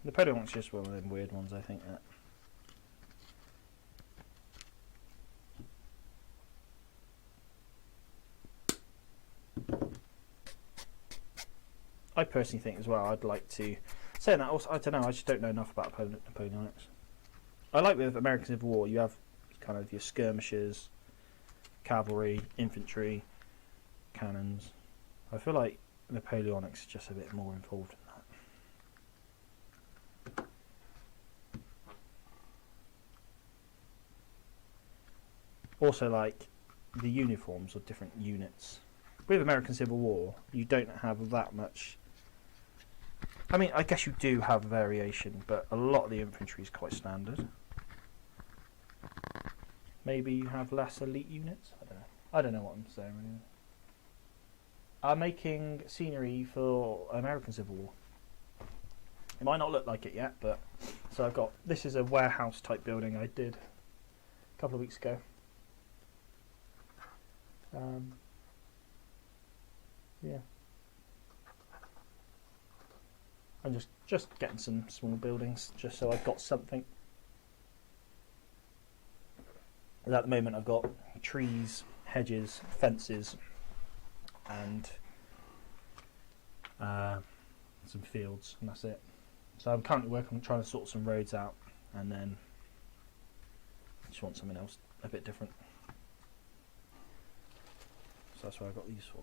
The Napoleon's just one of them weird ones, I think. That I personally think as well, I'd like to say that. Also, I don't know. I just don't know enough about Napoleonics. I like with American Civil War, you have kind of your skirmishers, cavalry, infantry, cannons. I feel like Napoleonics is just a bit more involved in that. Also, like the uniforms of different units. With American Civil War, you don't have that much. I mean, I guess you do have variation, but a lot of the infantry is quite standard. Maybe you have less elite units? I don't know. I don't know what I'm saying really. I'm making scenery for American Civil War. It might not look like it yet, but so I've got, this is a warehouse type building I did a couple of weeks ago. Yeah. I'm just getting some small buildings just so I've got something. At the moment I've got trees, hedges, fences and some fields, and that's it. So I'm currently working on trying to sort some roads out, and then just want something else a bit different. So that's what I got these for.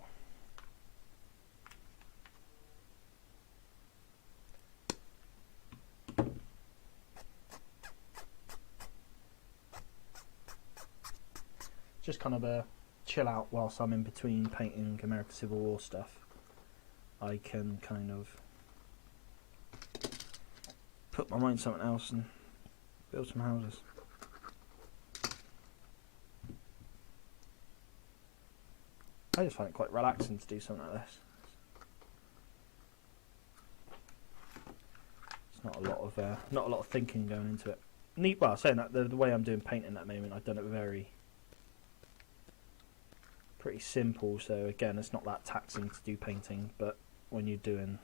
Just kind of a chill out whilst I'm in between painting American Civil War stuff. I can kind of put my mind to something else and build some houses. I just find it quite relaxing to do something like this. It's not a lot of thinking going into it. Well, saying that the way I'm doing painting at the moment, I've done it pretty simple. So again, it's not that taxing to do painting, but when you're doing,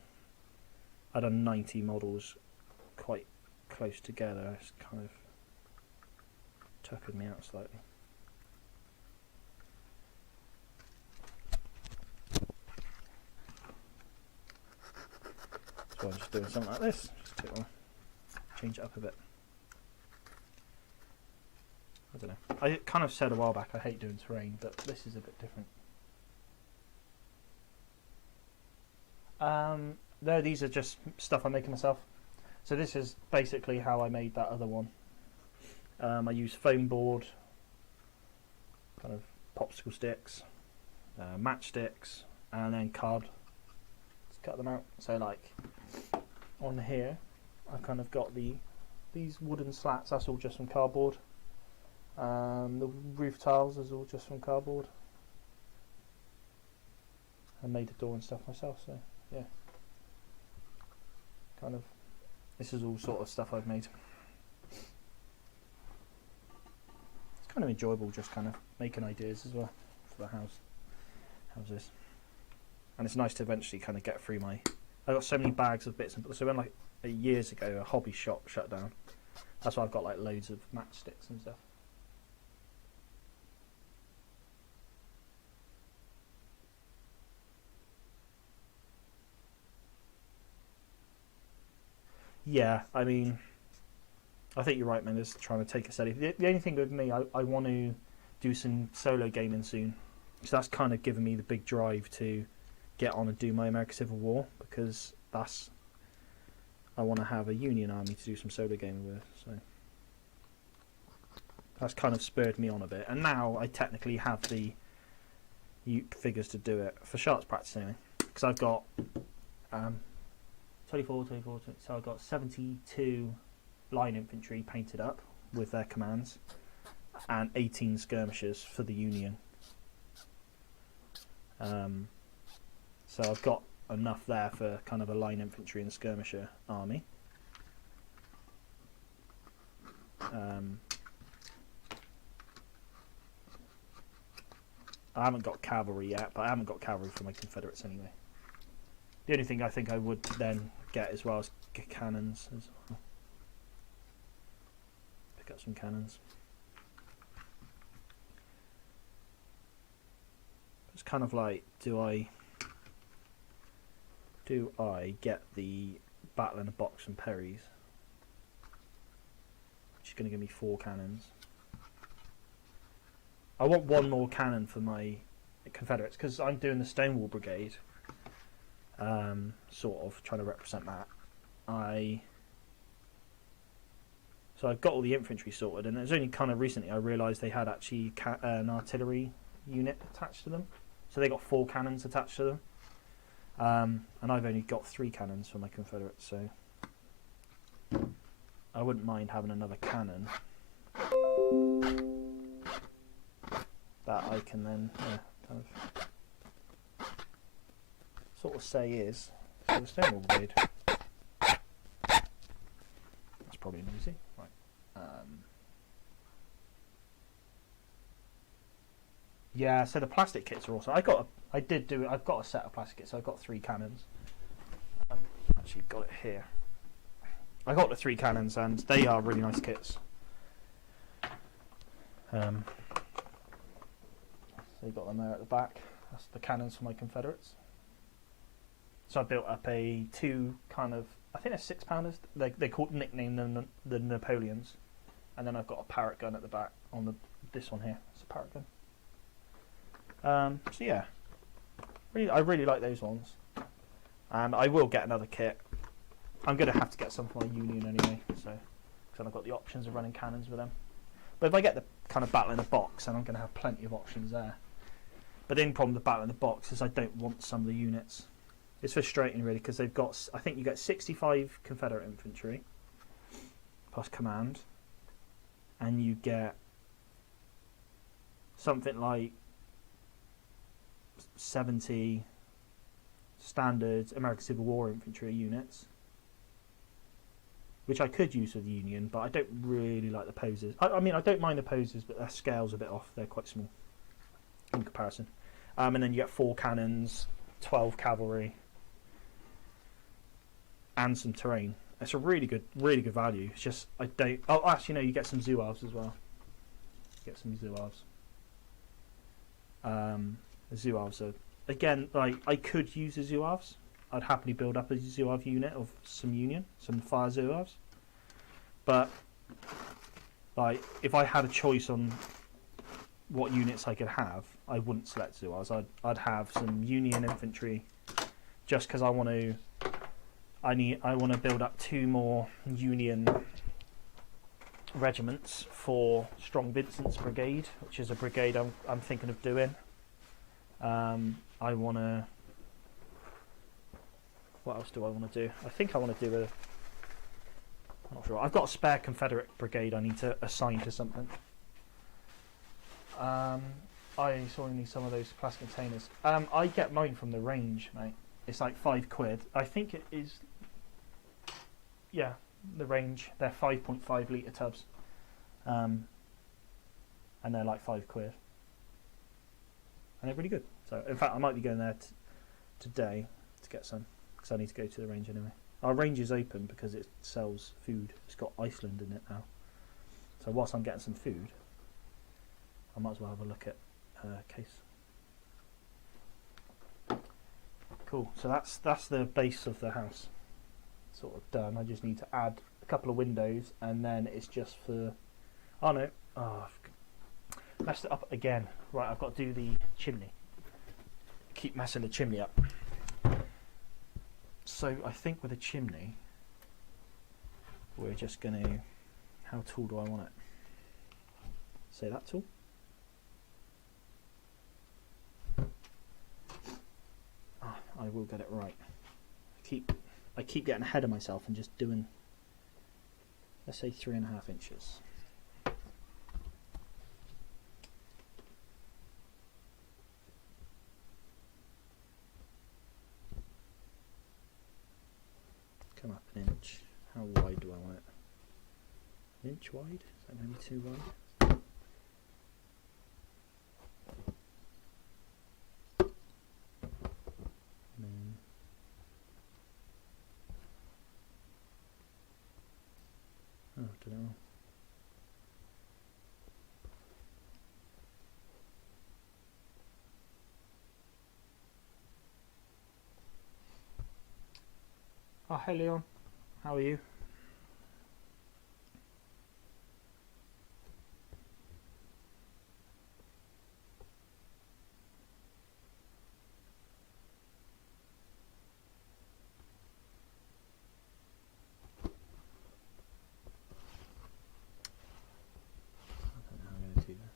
I've done 90 models quite close together. It's kind of tucking me out slightly. So I'm just doing something like this, just to change it up a bit. I don't know. I kind of said a while back I hate doing terrain, but this is a bit different. No, these are just stuff I'm making myself. So this is basically how I made that other one. I used foam board, kind of popsicle sticks, matchsticks, and then card. Let's cut them out. So like on here, I've kind of got these wooden slats. That's all just from cardboard. The roof tiles is all just from cardboard. I made the door and stuff myself. So yeah, kind of. This is all sort of stuff I've made. It's kind of enjoyable just kind of making ideas as well for the houses. And it's nice to eventually kind of get through I got so many bags of bits. So when like years ago a hobby shop shut down, that's why I've got like loads of matchsticks and stuff. Yeah, I mean, I think you're right, man. Just trying to take it steady. The only thing with me, I want to do some solo gaming soon. So that's kind of given me the big drive to get on and do my American Civil War, because I want to have a Union army to do some solo gaming with. So that's kind of spurred me on a bit. And now I technically have the figures to do it for shards practice anyway, because I've got 24, 24, 20, so I've got 72 line infantry painted up with their commands, and 18 skirmishers for the Union. So I've got enough there for kind of a line infantry and skirmisher army. I haven't got cavalry yet, but I haven't got cavalry for my Confederates anyway. The only thing I think I would then get as well is cannons as well. Pick up some cannons. It's kind of like, do I get the Battle in a Box from Perry's, which is going to give me 4 cannons. I want 1 more cannon for my Confederates because I'm doing the Stonewall Brigade, sort of trying to represent that. So I've got all the infantry sorted, and it was only kind of recently I realised they had actually an artillery unit attached to them. So they got 4 cannons attached to them, and I've only got 3 cannons for my Confederates, so I wouldn't mind having another cannon that I can then kind of sort of say is for the Stonewall Brigade. That's probably noisy, right? Yeah, so the plastic kits are also. I've got a set of plastic kits. So I've got 3 cannons. I've actually got it here. I got the 3 cannons, and they are really nice kits. So you've got them there at the back. That's the cannons for my Confederates. So I built up a 2 kind of, I think they're 6-pounders. They nicknamed them the Napoleons, and then I've got a Parrott gun at the back on this one here. It's a Parrott gun. So yeah, I really like those ones, and I will get another kit. I'm going to have to get some for my Union anyway, so because I've got the options of running cannons with them. But if I get the kind of Battle in a Box, then I'm going to have plenty of options there. But the only problem with the Battle in the Box is I don't want some of the units. It's frustrating really because they've got, I think you get 65 Confederate infantry plus command, and you get something like 70 standard American Civil War infantry units, which I could use with the Union, but I don't really like the poses. I mean, I don't mind the poses, but their scale's a bit off. They're quite small in comparison. And then you get 4 cannons, 12 cavalry, and some terrain. It's a really good value. It's just I don't. Oh, actually, no, you get some Zouaves as well. Get some Zouaves. The Zouaves are, again, like, I could use the Zouaves. I'd happily build up a Zouave unit of some Union, some fire Zouaves. But like, if I had a choice on what units I could have, I wouldn't select Zouaves. I'd have some Union infantry, just because I want to build up 2 more Union regiments for Strong Vincent's Brigade, which is a brigade I'm thinking of doing. I want to. What else do I want to do? I think I want to do I'm not sure. I've got a spare Confederate brigade I need to assign to something. I sort of need some of those plastic containers. I get mine from the range, mate. It's like £5. I think it is. Yeah, the range. They're 5.5 litre tubs, and they're like £5, and they're really good. So, in fact, I might be going there today to get some, because I need to go to the range anyway. Our range is open because it sells food. It's got Iceland in it now. So whilst I'm getting some food, I might as well have a look at case. Cool. So that's the base of the house, sort of done. I just need to add a couple of windows, and then it's just for. Oh no! Oh, I've messed it up again. Right, I've got to do the chimney. Keep messing the chimney up. So I think with a chimney, we're just going to. How tall do I want it? Say that tall. I will get it right. Keep I keep getting ahead of myself and just doing, let's say 3.5 inches. Come up an inch. How wide do I want it? An inch wide? Is that maybe too wide? Oh, I don't know. Oh, hey Leon. How are you? I don't know how I'm going to do this.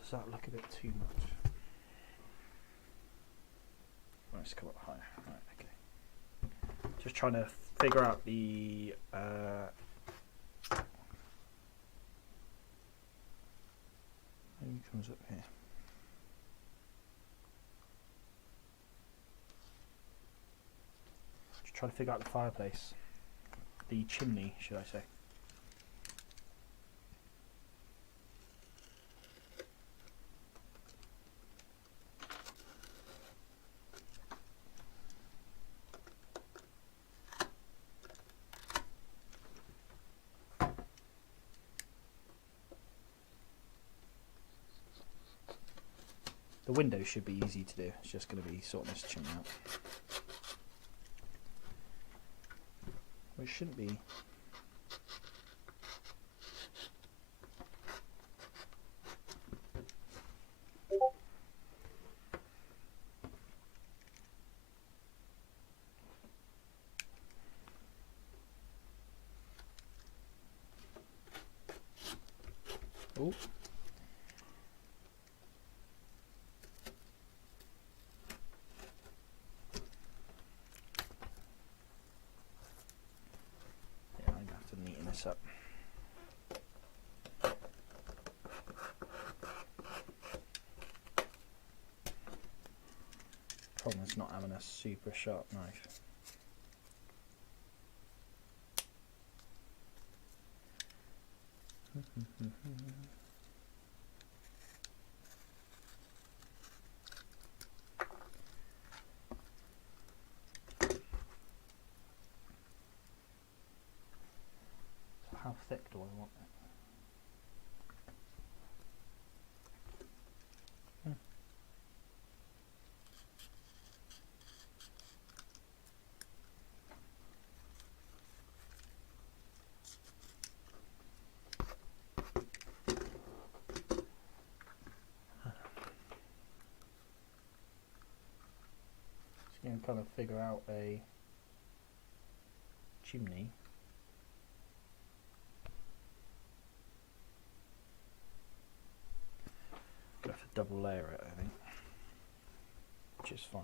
Does that look a bit too much? Let's come up higher. Right, okay. Just trying to figure out the maybe it comes up here. Just trying to figure out the fireplace. The chimney, should I say. The window should be easy to do. It's just going to be sorting this chimney out. Which shouldn't be. Oh. Up. Problem is not having a super sharp knife. How thick do I want it? Just going to kind of figure out a chimney. Gonna have to double layer it, I think, which is fine.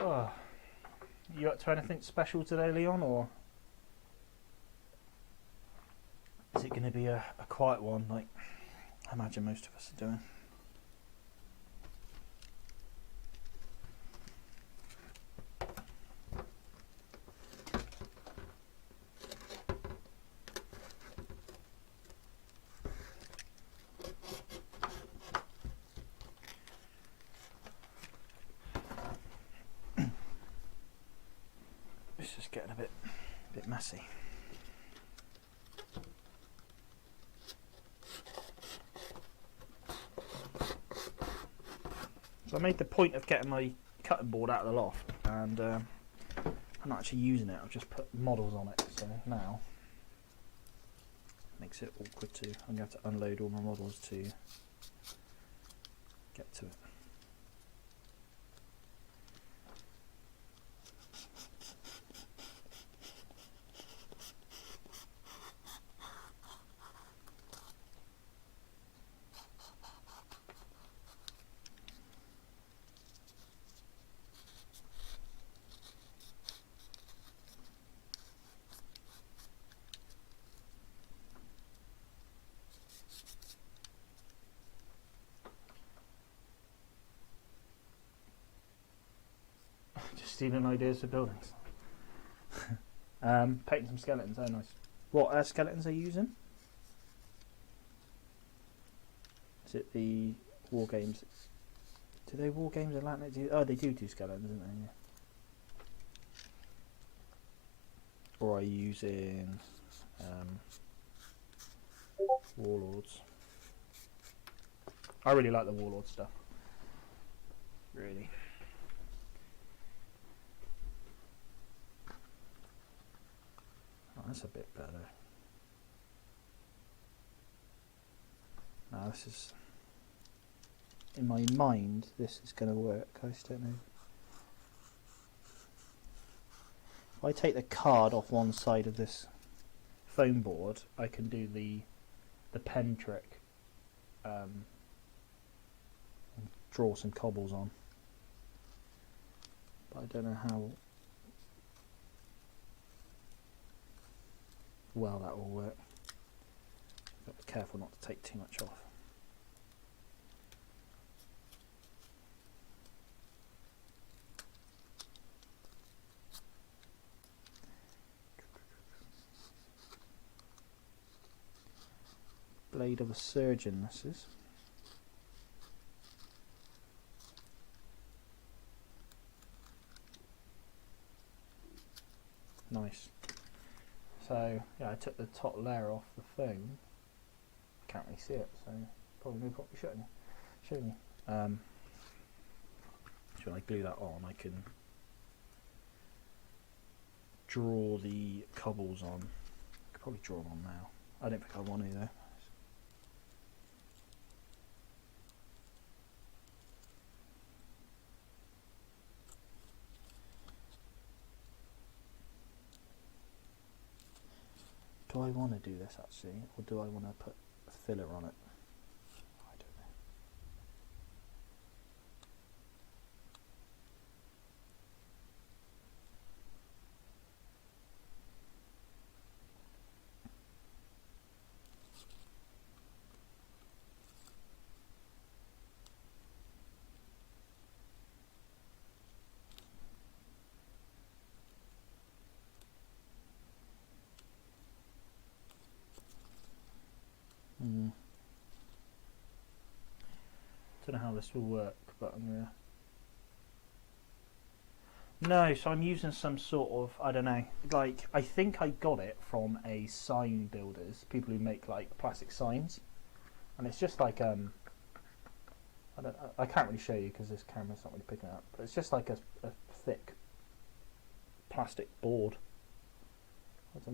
Oh, you up to anything special today, Leon, or is it going to be a quiet one like I imagine most of us are doing? it's just getting a bit messy. So I made the point of getting my cutting board out of the loft, and I'm not actually using it. I've just put models on it, so now it makes it awkward too. I'm going to have to unload all my models to get to it. Just stealing ideas for buildings. Painting some skeletons, oh nice. What skeletons are you using? Is it the War Games? Do they War Games Atlantic do? Oh, they do skeletons, don't they? Yeah. Or are you using Warlords? I really like the Warlord stuff. Really. Oh, that's a bit better. Now this is, in my mind, this is going to work. I just don't know. If I take the card off one side of this foam board, I can do the pen trick. Draw some cobbles on. But I don't know how well that will work. Got to be careful not to take too much off. Blade of a surgeon, this is. Nice. So yeah, I took the top layer off the foam. Can't really see it, so probably no point showing you. So when I glue that on, I can draw the cobbles on. I could probably draw them on now. I don't think I want to though. Do I want to do this actually, or do I want to put a filler on it? I don't know. Don't know how this will work, but I'm gonna. No, so I'm using some sort of, I don't know, like I think I got it from a sign builders, people who make like plastic signs, and it's just like I can't really show you because this camera's not really picking it up, but it's just like a thick plastic board. I don't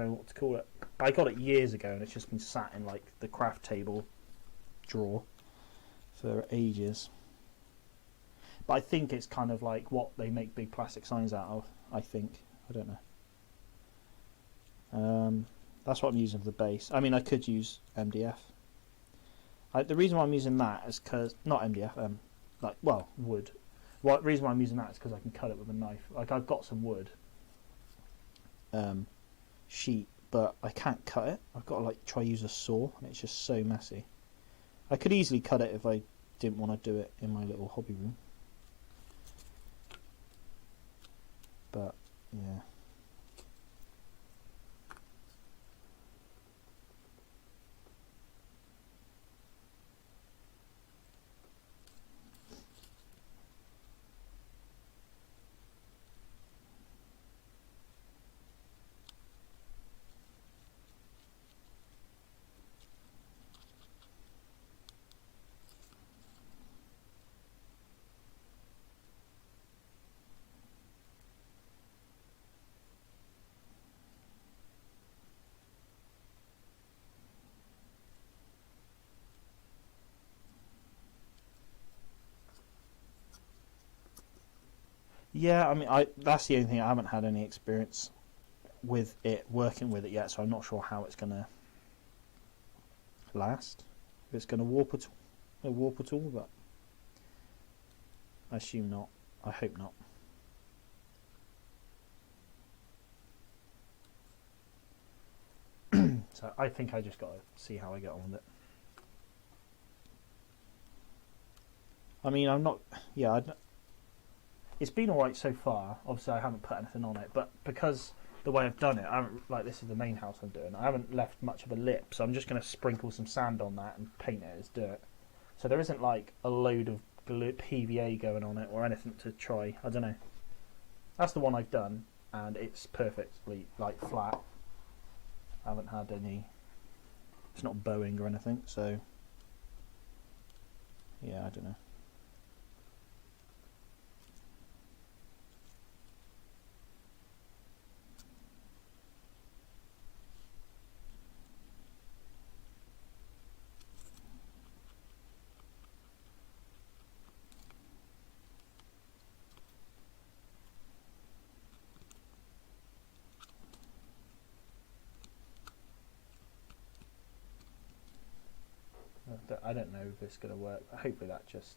know what to call it. I got it years ago and it's just been sat in like the craft table drawer for ages. But I think it's kind of like what they make big plastic signs out of, I think. I don't know. That's what I'm using for the base. I mean, I could use MDF. The reason why I'm using that is because, not MDF, wood. Well, the reason why I'm using that is because I can cut it with a knife. Like, I've got some wood sheet, but I can't cut it. I've got to like try use a saw, and it's just so messy. I could easily cut it if I didn't want to do it in my little hobby room. But, yeah. Yeah, I mean, that's the only thing. I haven't had any experience with it, working with it yet, so I'm not sure how it's going to last. If it's going to warp at all, but I assume not. I hope not. So I think I just got to see how I get on with it. I mean, I'm not. Yeah, it's been alright so far. Obviously, I haven't put anything on it, but because the way I've done it, I haven't, like, this is the main house I'm doing. I haven't left much of a lip, so I'm just going to sprinkle some sand on that and paint it as dirt. So there isn't like a load of PVA going on it or anything to try. I don't know. That's the one I've done, and it's perfectly like flat. I haven't had any. It's not bowing or anything, so yeah, I don't know. I don't know if it's going to work. Hopefully that just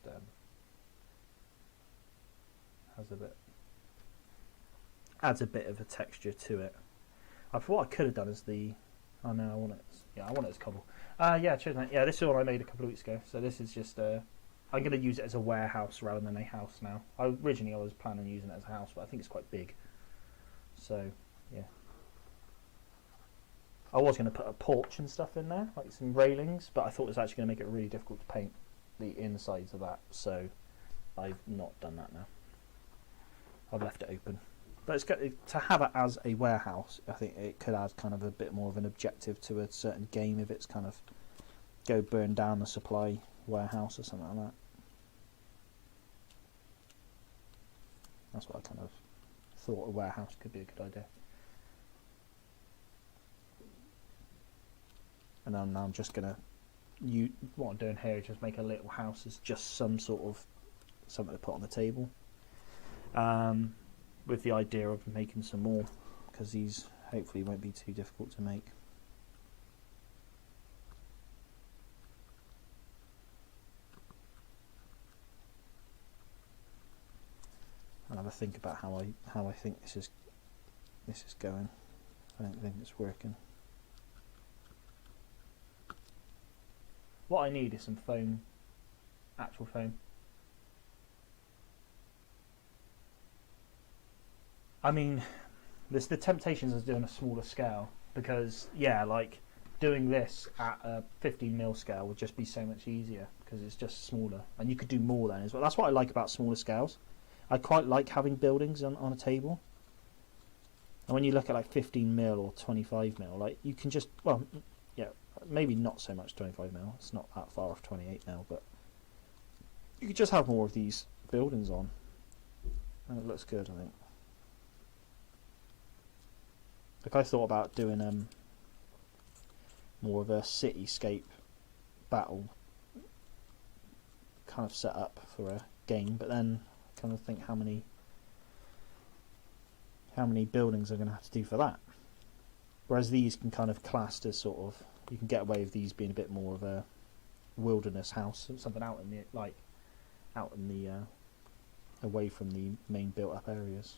adds a bit of a texture to it. What I could have done is oh no, I want it. Yeah, I want it as cobble. Yeah, cheers, mate. Yeah, this is one I made a couple of weeks ago. So this is just I'm going to use it as a warehouse rather than a house now. Originally I was planning on using it as a house, but I think it's quite big. So yeah. I was going to put a porch and stuff in there, like some railings, but I thought it was actually going to make it really difficult to paint the insides of that, so I've not done that now. I've left it open. But it's to have it as a warehouse, I think it could add kind of a bit more of an objective to a certain game if it's kind of go burn down the supply warehouse or something like that. That's what I kind of thought a warehouse could be a good idea. And then now I'm just going to, what I'm doing here is just make a little house as just some sort of something to put on the table. With the idea of making some more, because these hopefully won't be too difficult to make. I'll have a think about how I think this is going. I don't think it's working. What I need is some foam, actual foam. I mean, there's the temptations of doing a smaller scale, because yeah, like doing this at a 15mm scale would just be so much easier because it's just smaller, and you could do more then as well. That's what I like about smaller scales. I quite like having buildings on a table, and when you look at like 15mm or 25mm, like you can just, well, yeah, maybe not so much 25mm. It's not that far off 28mm, but you could just have more of these buildings on, and it looks good, I think. Like I thought about doing more of a cityscape battle kind of set up for a game, but then I kind of think how many buildings are going to have to do for that. Whereas these can kind of classed as sort of, you can get away with these being a bit more of a wilderness house, something out in the away from the main built-up areas.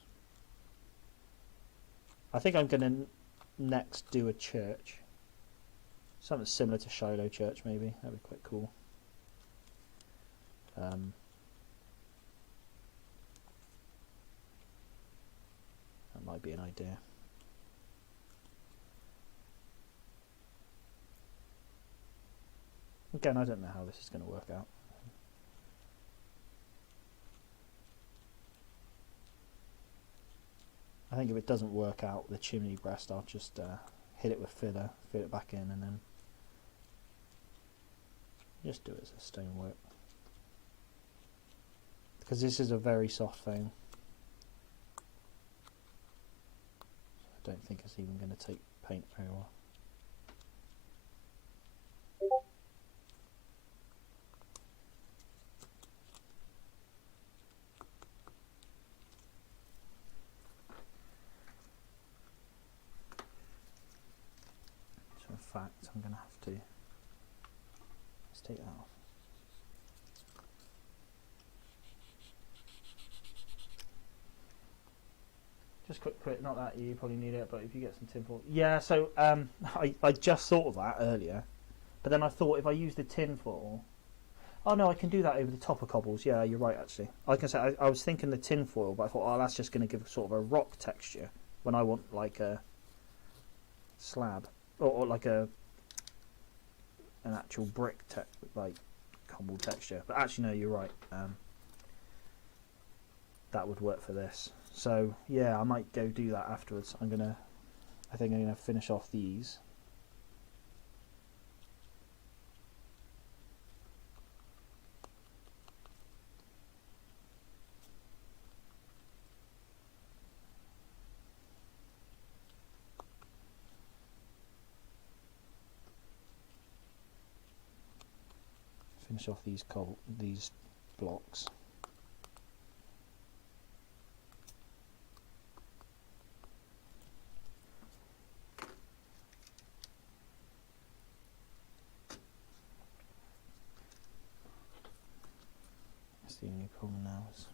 I think I'm going to next do a church, something similar to Shiloh Church, maybe. That'd be quite cool. That might be an idea. Again, I don't know how this is going to work out. I think if it doesn't work out the chimney breast, I'll just hit it with filler, fit it back in, and then just do it as a stonework. Because this is a very soft foam. I don't think it's even going to take paint very well. fact, I'm going to have to... Let's take that off. Just quick, not that you probably need it, but if you get some tinfoil... Yeah, so I just thought of that earlier, but then I thought if I use the tinfoil... Oh no, I can do that over the top of cobbles. Yeah, you're right actually. I can say I was thinking the tinfoil, but I thought, oh, that's just going to give sort of a rock texture when I want like a slab or like an actual brick like cobble texture. But actually, no, you're right. That would work for this. So yeah, I might go do that afterwards. I think I'm gonna finish off these. Finish off these blocks. That's the only problem now is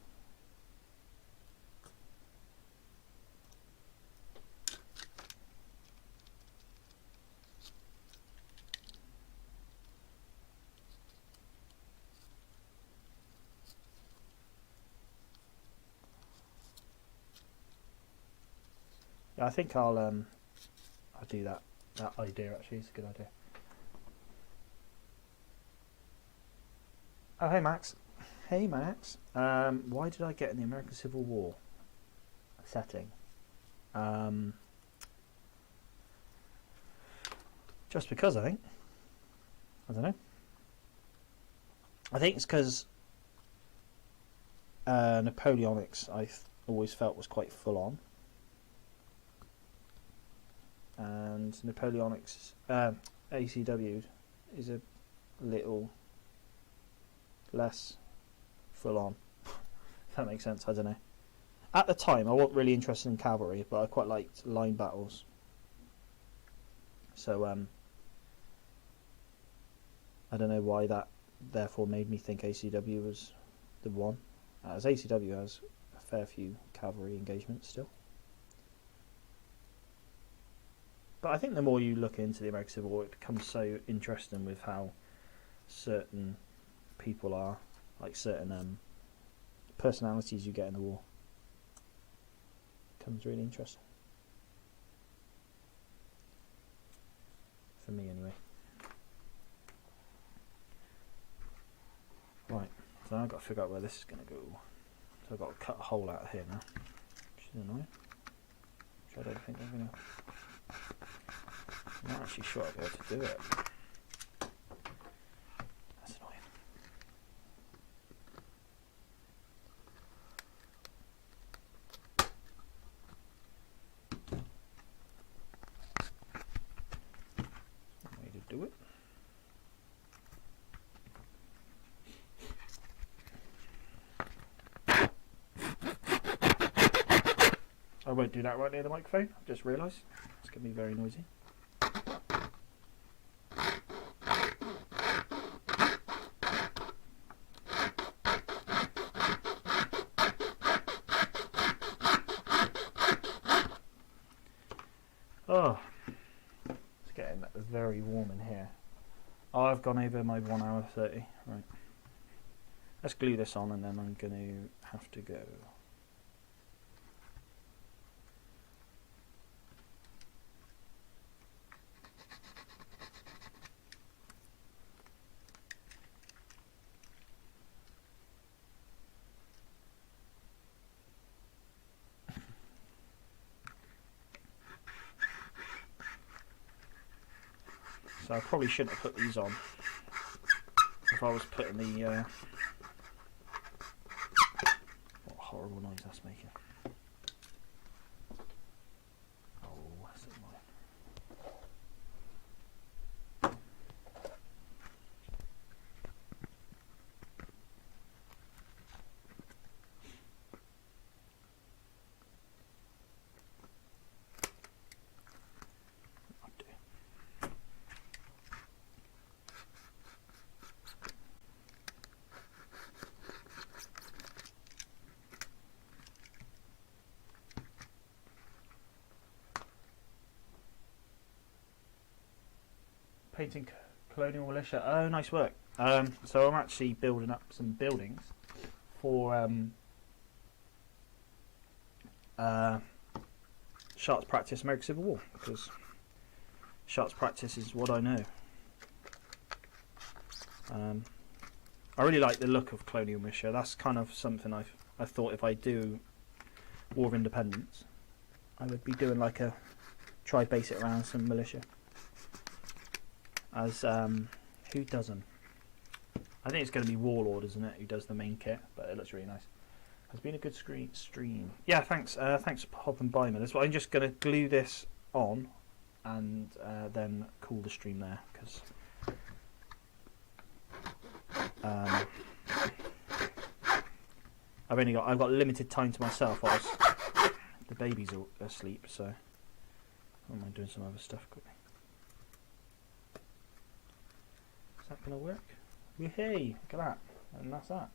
yeah, I think I'll do that. That idea actually is a good idea. Oh hey Max. Hey Max. Why did I get in the American Civil War setting? Just because I think. I don't know. I think it's because Napoleonics I always felt was quite full on. And Napoleonics ACW is a little less full on. If that makes sense, I don't know. At the time I wasn't really interested in cavalry, but I quite liked line battles. So I don't know why that therefore made me think ACW was the one. As ACW has a fair few cavalry engagements still. But I think the more you look into the American Civil War, it becomes so interesting with how certain people are, like certain personalities you get in the war. It becomes really interesting. For me, anyway. Right, so I've got to figure out where this is going to go. So I've got to cut a hole out of here now, which is annoying. Which I don't think I'm going to... I'm not actually sure I'll be able to do it. That's annoying. Way to do it. I won't do that right near the microphone. I've just realised. It's going to be very noisy. Oh, it's getting very warm in here. Oh, I've gone over my 1 hour 30. Right. Let's glue this on and then I'm going to have to go. So I probably shouldn't have put these on if I was putting the what horrible noise that's making. Oh, that's annoying. painting colonial militia. Oh, nice work. So I'm actually building up some buildings for Sharks Practice American Civil War, because Sharks Practice is what I know. I really like the look of colonial militia. That's kind of something I thought if I do War of Independence, I would be doing like a try base it around some militia. As who doesn't? I think it's going to be Warlord, isn't it? Who does the main kit? But it looks really nice. It's been a good stream. Yeah, thanks. Thanks for hopping by me. I'm just going to glue this on and then call the stream there, because I've got limited time to myself whilst the baby's asleep. So I don't mind doing some other stuff quickly. Is that going to work? Hey, look at that. And that's that.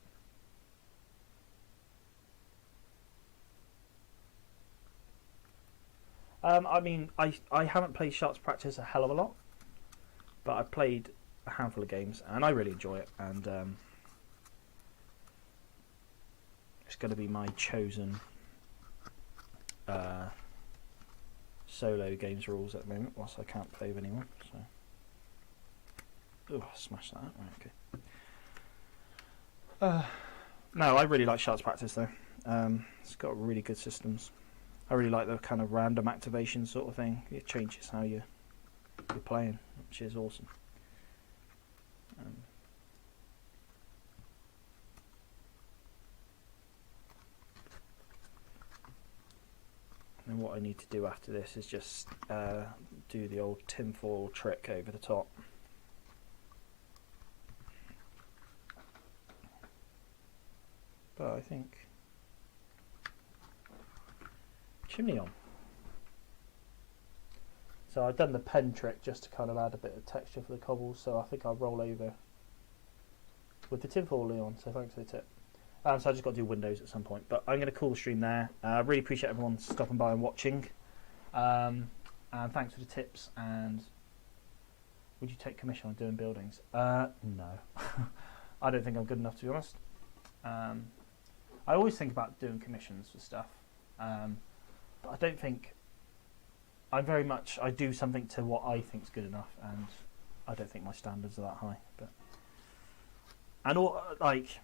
I mean, I haven't played Sharks Practice a hell of a lot, but I've played a handful of games and I really enjoy it, and it's going to be my chosen solo games rules at the moment, whilst I can't play with anyone. So, oh, smash that! Right, okay. No, I really like Sharks Practice though. It's got really good systems. I really like the kind of random activation sort of thing. It changes how you're playing, which is awesome. And what I need to do after this is just do the old tinfoil trick over the top. But I think chimney on. So I've done the pen trick just to kind of add a bit of texture for the cobbles, so I think I'll roll over with the tinfoil on, so thanks for the tip. So I just got to do windows at some point, but I'm going to call the stream there. I really appreciate everyone stopping by and watching, and thanks for the tips. And would you take commission on doing buildings? No. I don't think I'm good enough, to be honest. I always think about doing commissions for stuff, but I don't think I'm very much. I do something to what I think is good enough, and I don't think my standards are that high. But and all like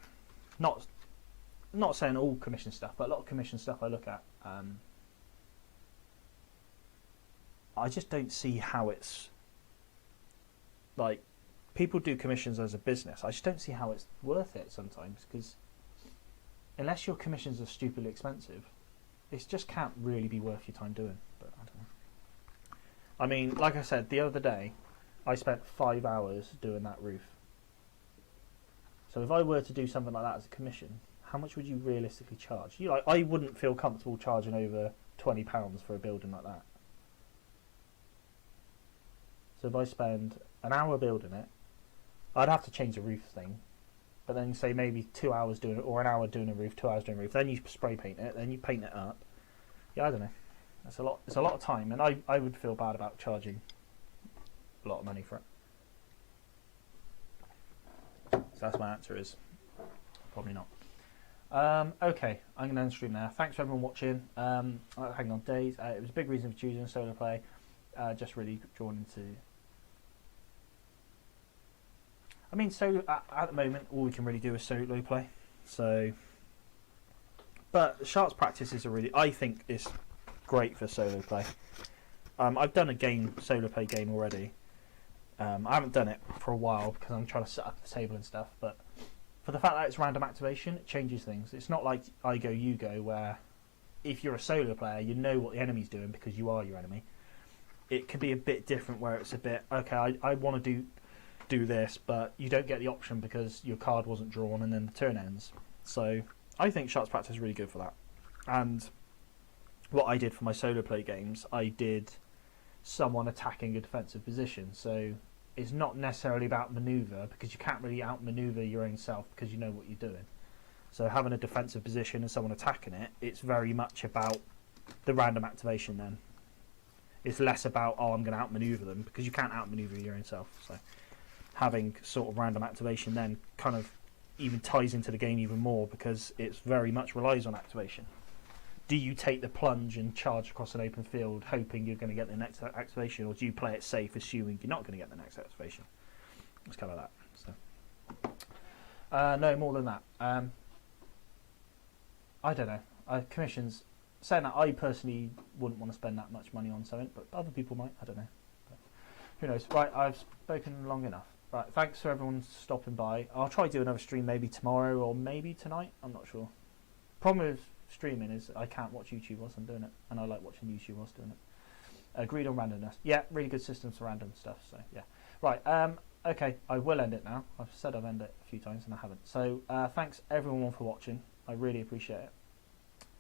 not saying all commission stuff, but a lot of commission stuff I look at, I just don't see how it's like people do commissions as a business. I just don't see how it's worth it sometimes, because unless your commissions are stupidly expensive, it just can't really be worth your time doing. But I don't know. I mean, like I said, the other day, I spent 5 hours doing that roof. So if I were to do something like that as a commission, how much would you realistically charge? I wouldn't feel comfortable charging over £20 for a building like that. So if I spend an hour building it, I'd have to change the roof thing. But then say maybe 2 hours doing it, or an hour doing a roof, 2 hours doing a roof. Then you spray paint it, then you paint it up. Yeah, I don't know. That's a lot. It's a lot of time, and I would feel bad about charging a lot of money for it. So that's my answer is probably not. Okay, I'm going to end the stream there. Thanks for everyone watching. Hang on, days. It was a big reason for choosing solo play. Just really drawn into. I mean, solo at the moment, all we can really do is solo play. So, but Sharks Practice is I think is great for solo play. I've done a solo play game already. I haven't done it for a while because I'm trying to set up the table and stuff, but for the fact that it's random activation, it changes things. It's not like I go, you go, where if you're a solo player, you know what the enemy's doing because you are your enemy. It can be a bit different where it's a bit, okay, I want to do this, but you don't get the option because your card wasn't drawn and then the turn ends. So I think Sharks Practice is really good for that. And what I did for my solo play games, I did someone attacking a defensive position. So it's not necessarily about manoeuvre, because you can't really outmaneuver your own self because you know what you're doing. So having a defensive position and someone attacking it, it's very much about the random activation then. It's less about, oh, I'm going to outmaneuver them, because you can't outmaneuver your own self. So having sort of random activation then kind of even ties into the game even more, because it's very much relies on activation. Do you take the plunge and charge across an open field hoping you're going to get the next activation, or do you play it safe assuming you're not going to get the next activation? It's kind of that. So no more than that. I don't know. Commissions, saying that, I personally wouldn't want to spend that much money on something, but other people might. I don't know. But who knows? Right, I've spoken long enough. Right, thanks for everyone stopping by. I'll try to do another stream maybe tomorrow or maybe tonight. I'm not sure. Problem with streaming is I can't watch YouTube whilst I'm doing it, and I like watching YouTube whilst doing it. Agreed on randomness. Yeah, really good systems for random stuff. So yeah. Right. Okay, I will end it now. I've said I've ended it a few times and I haven't. So thanks everyone for watching. I really appreciate it.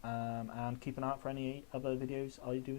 And keep an eye out for any other videos I do in the future.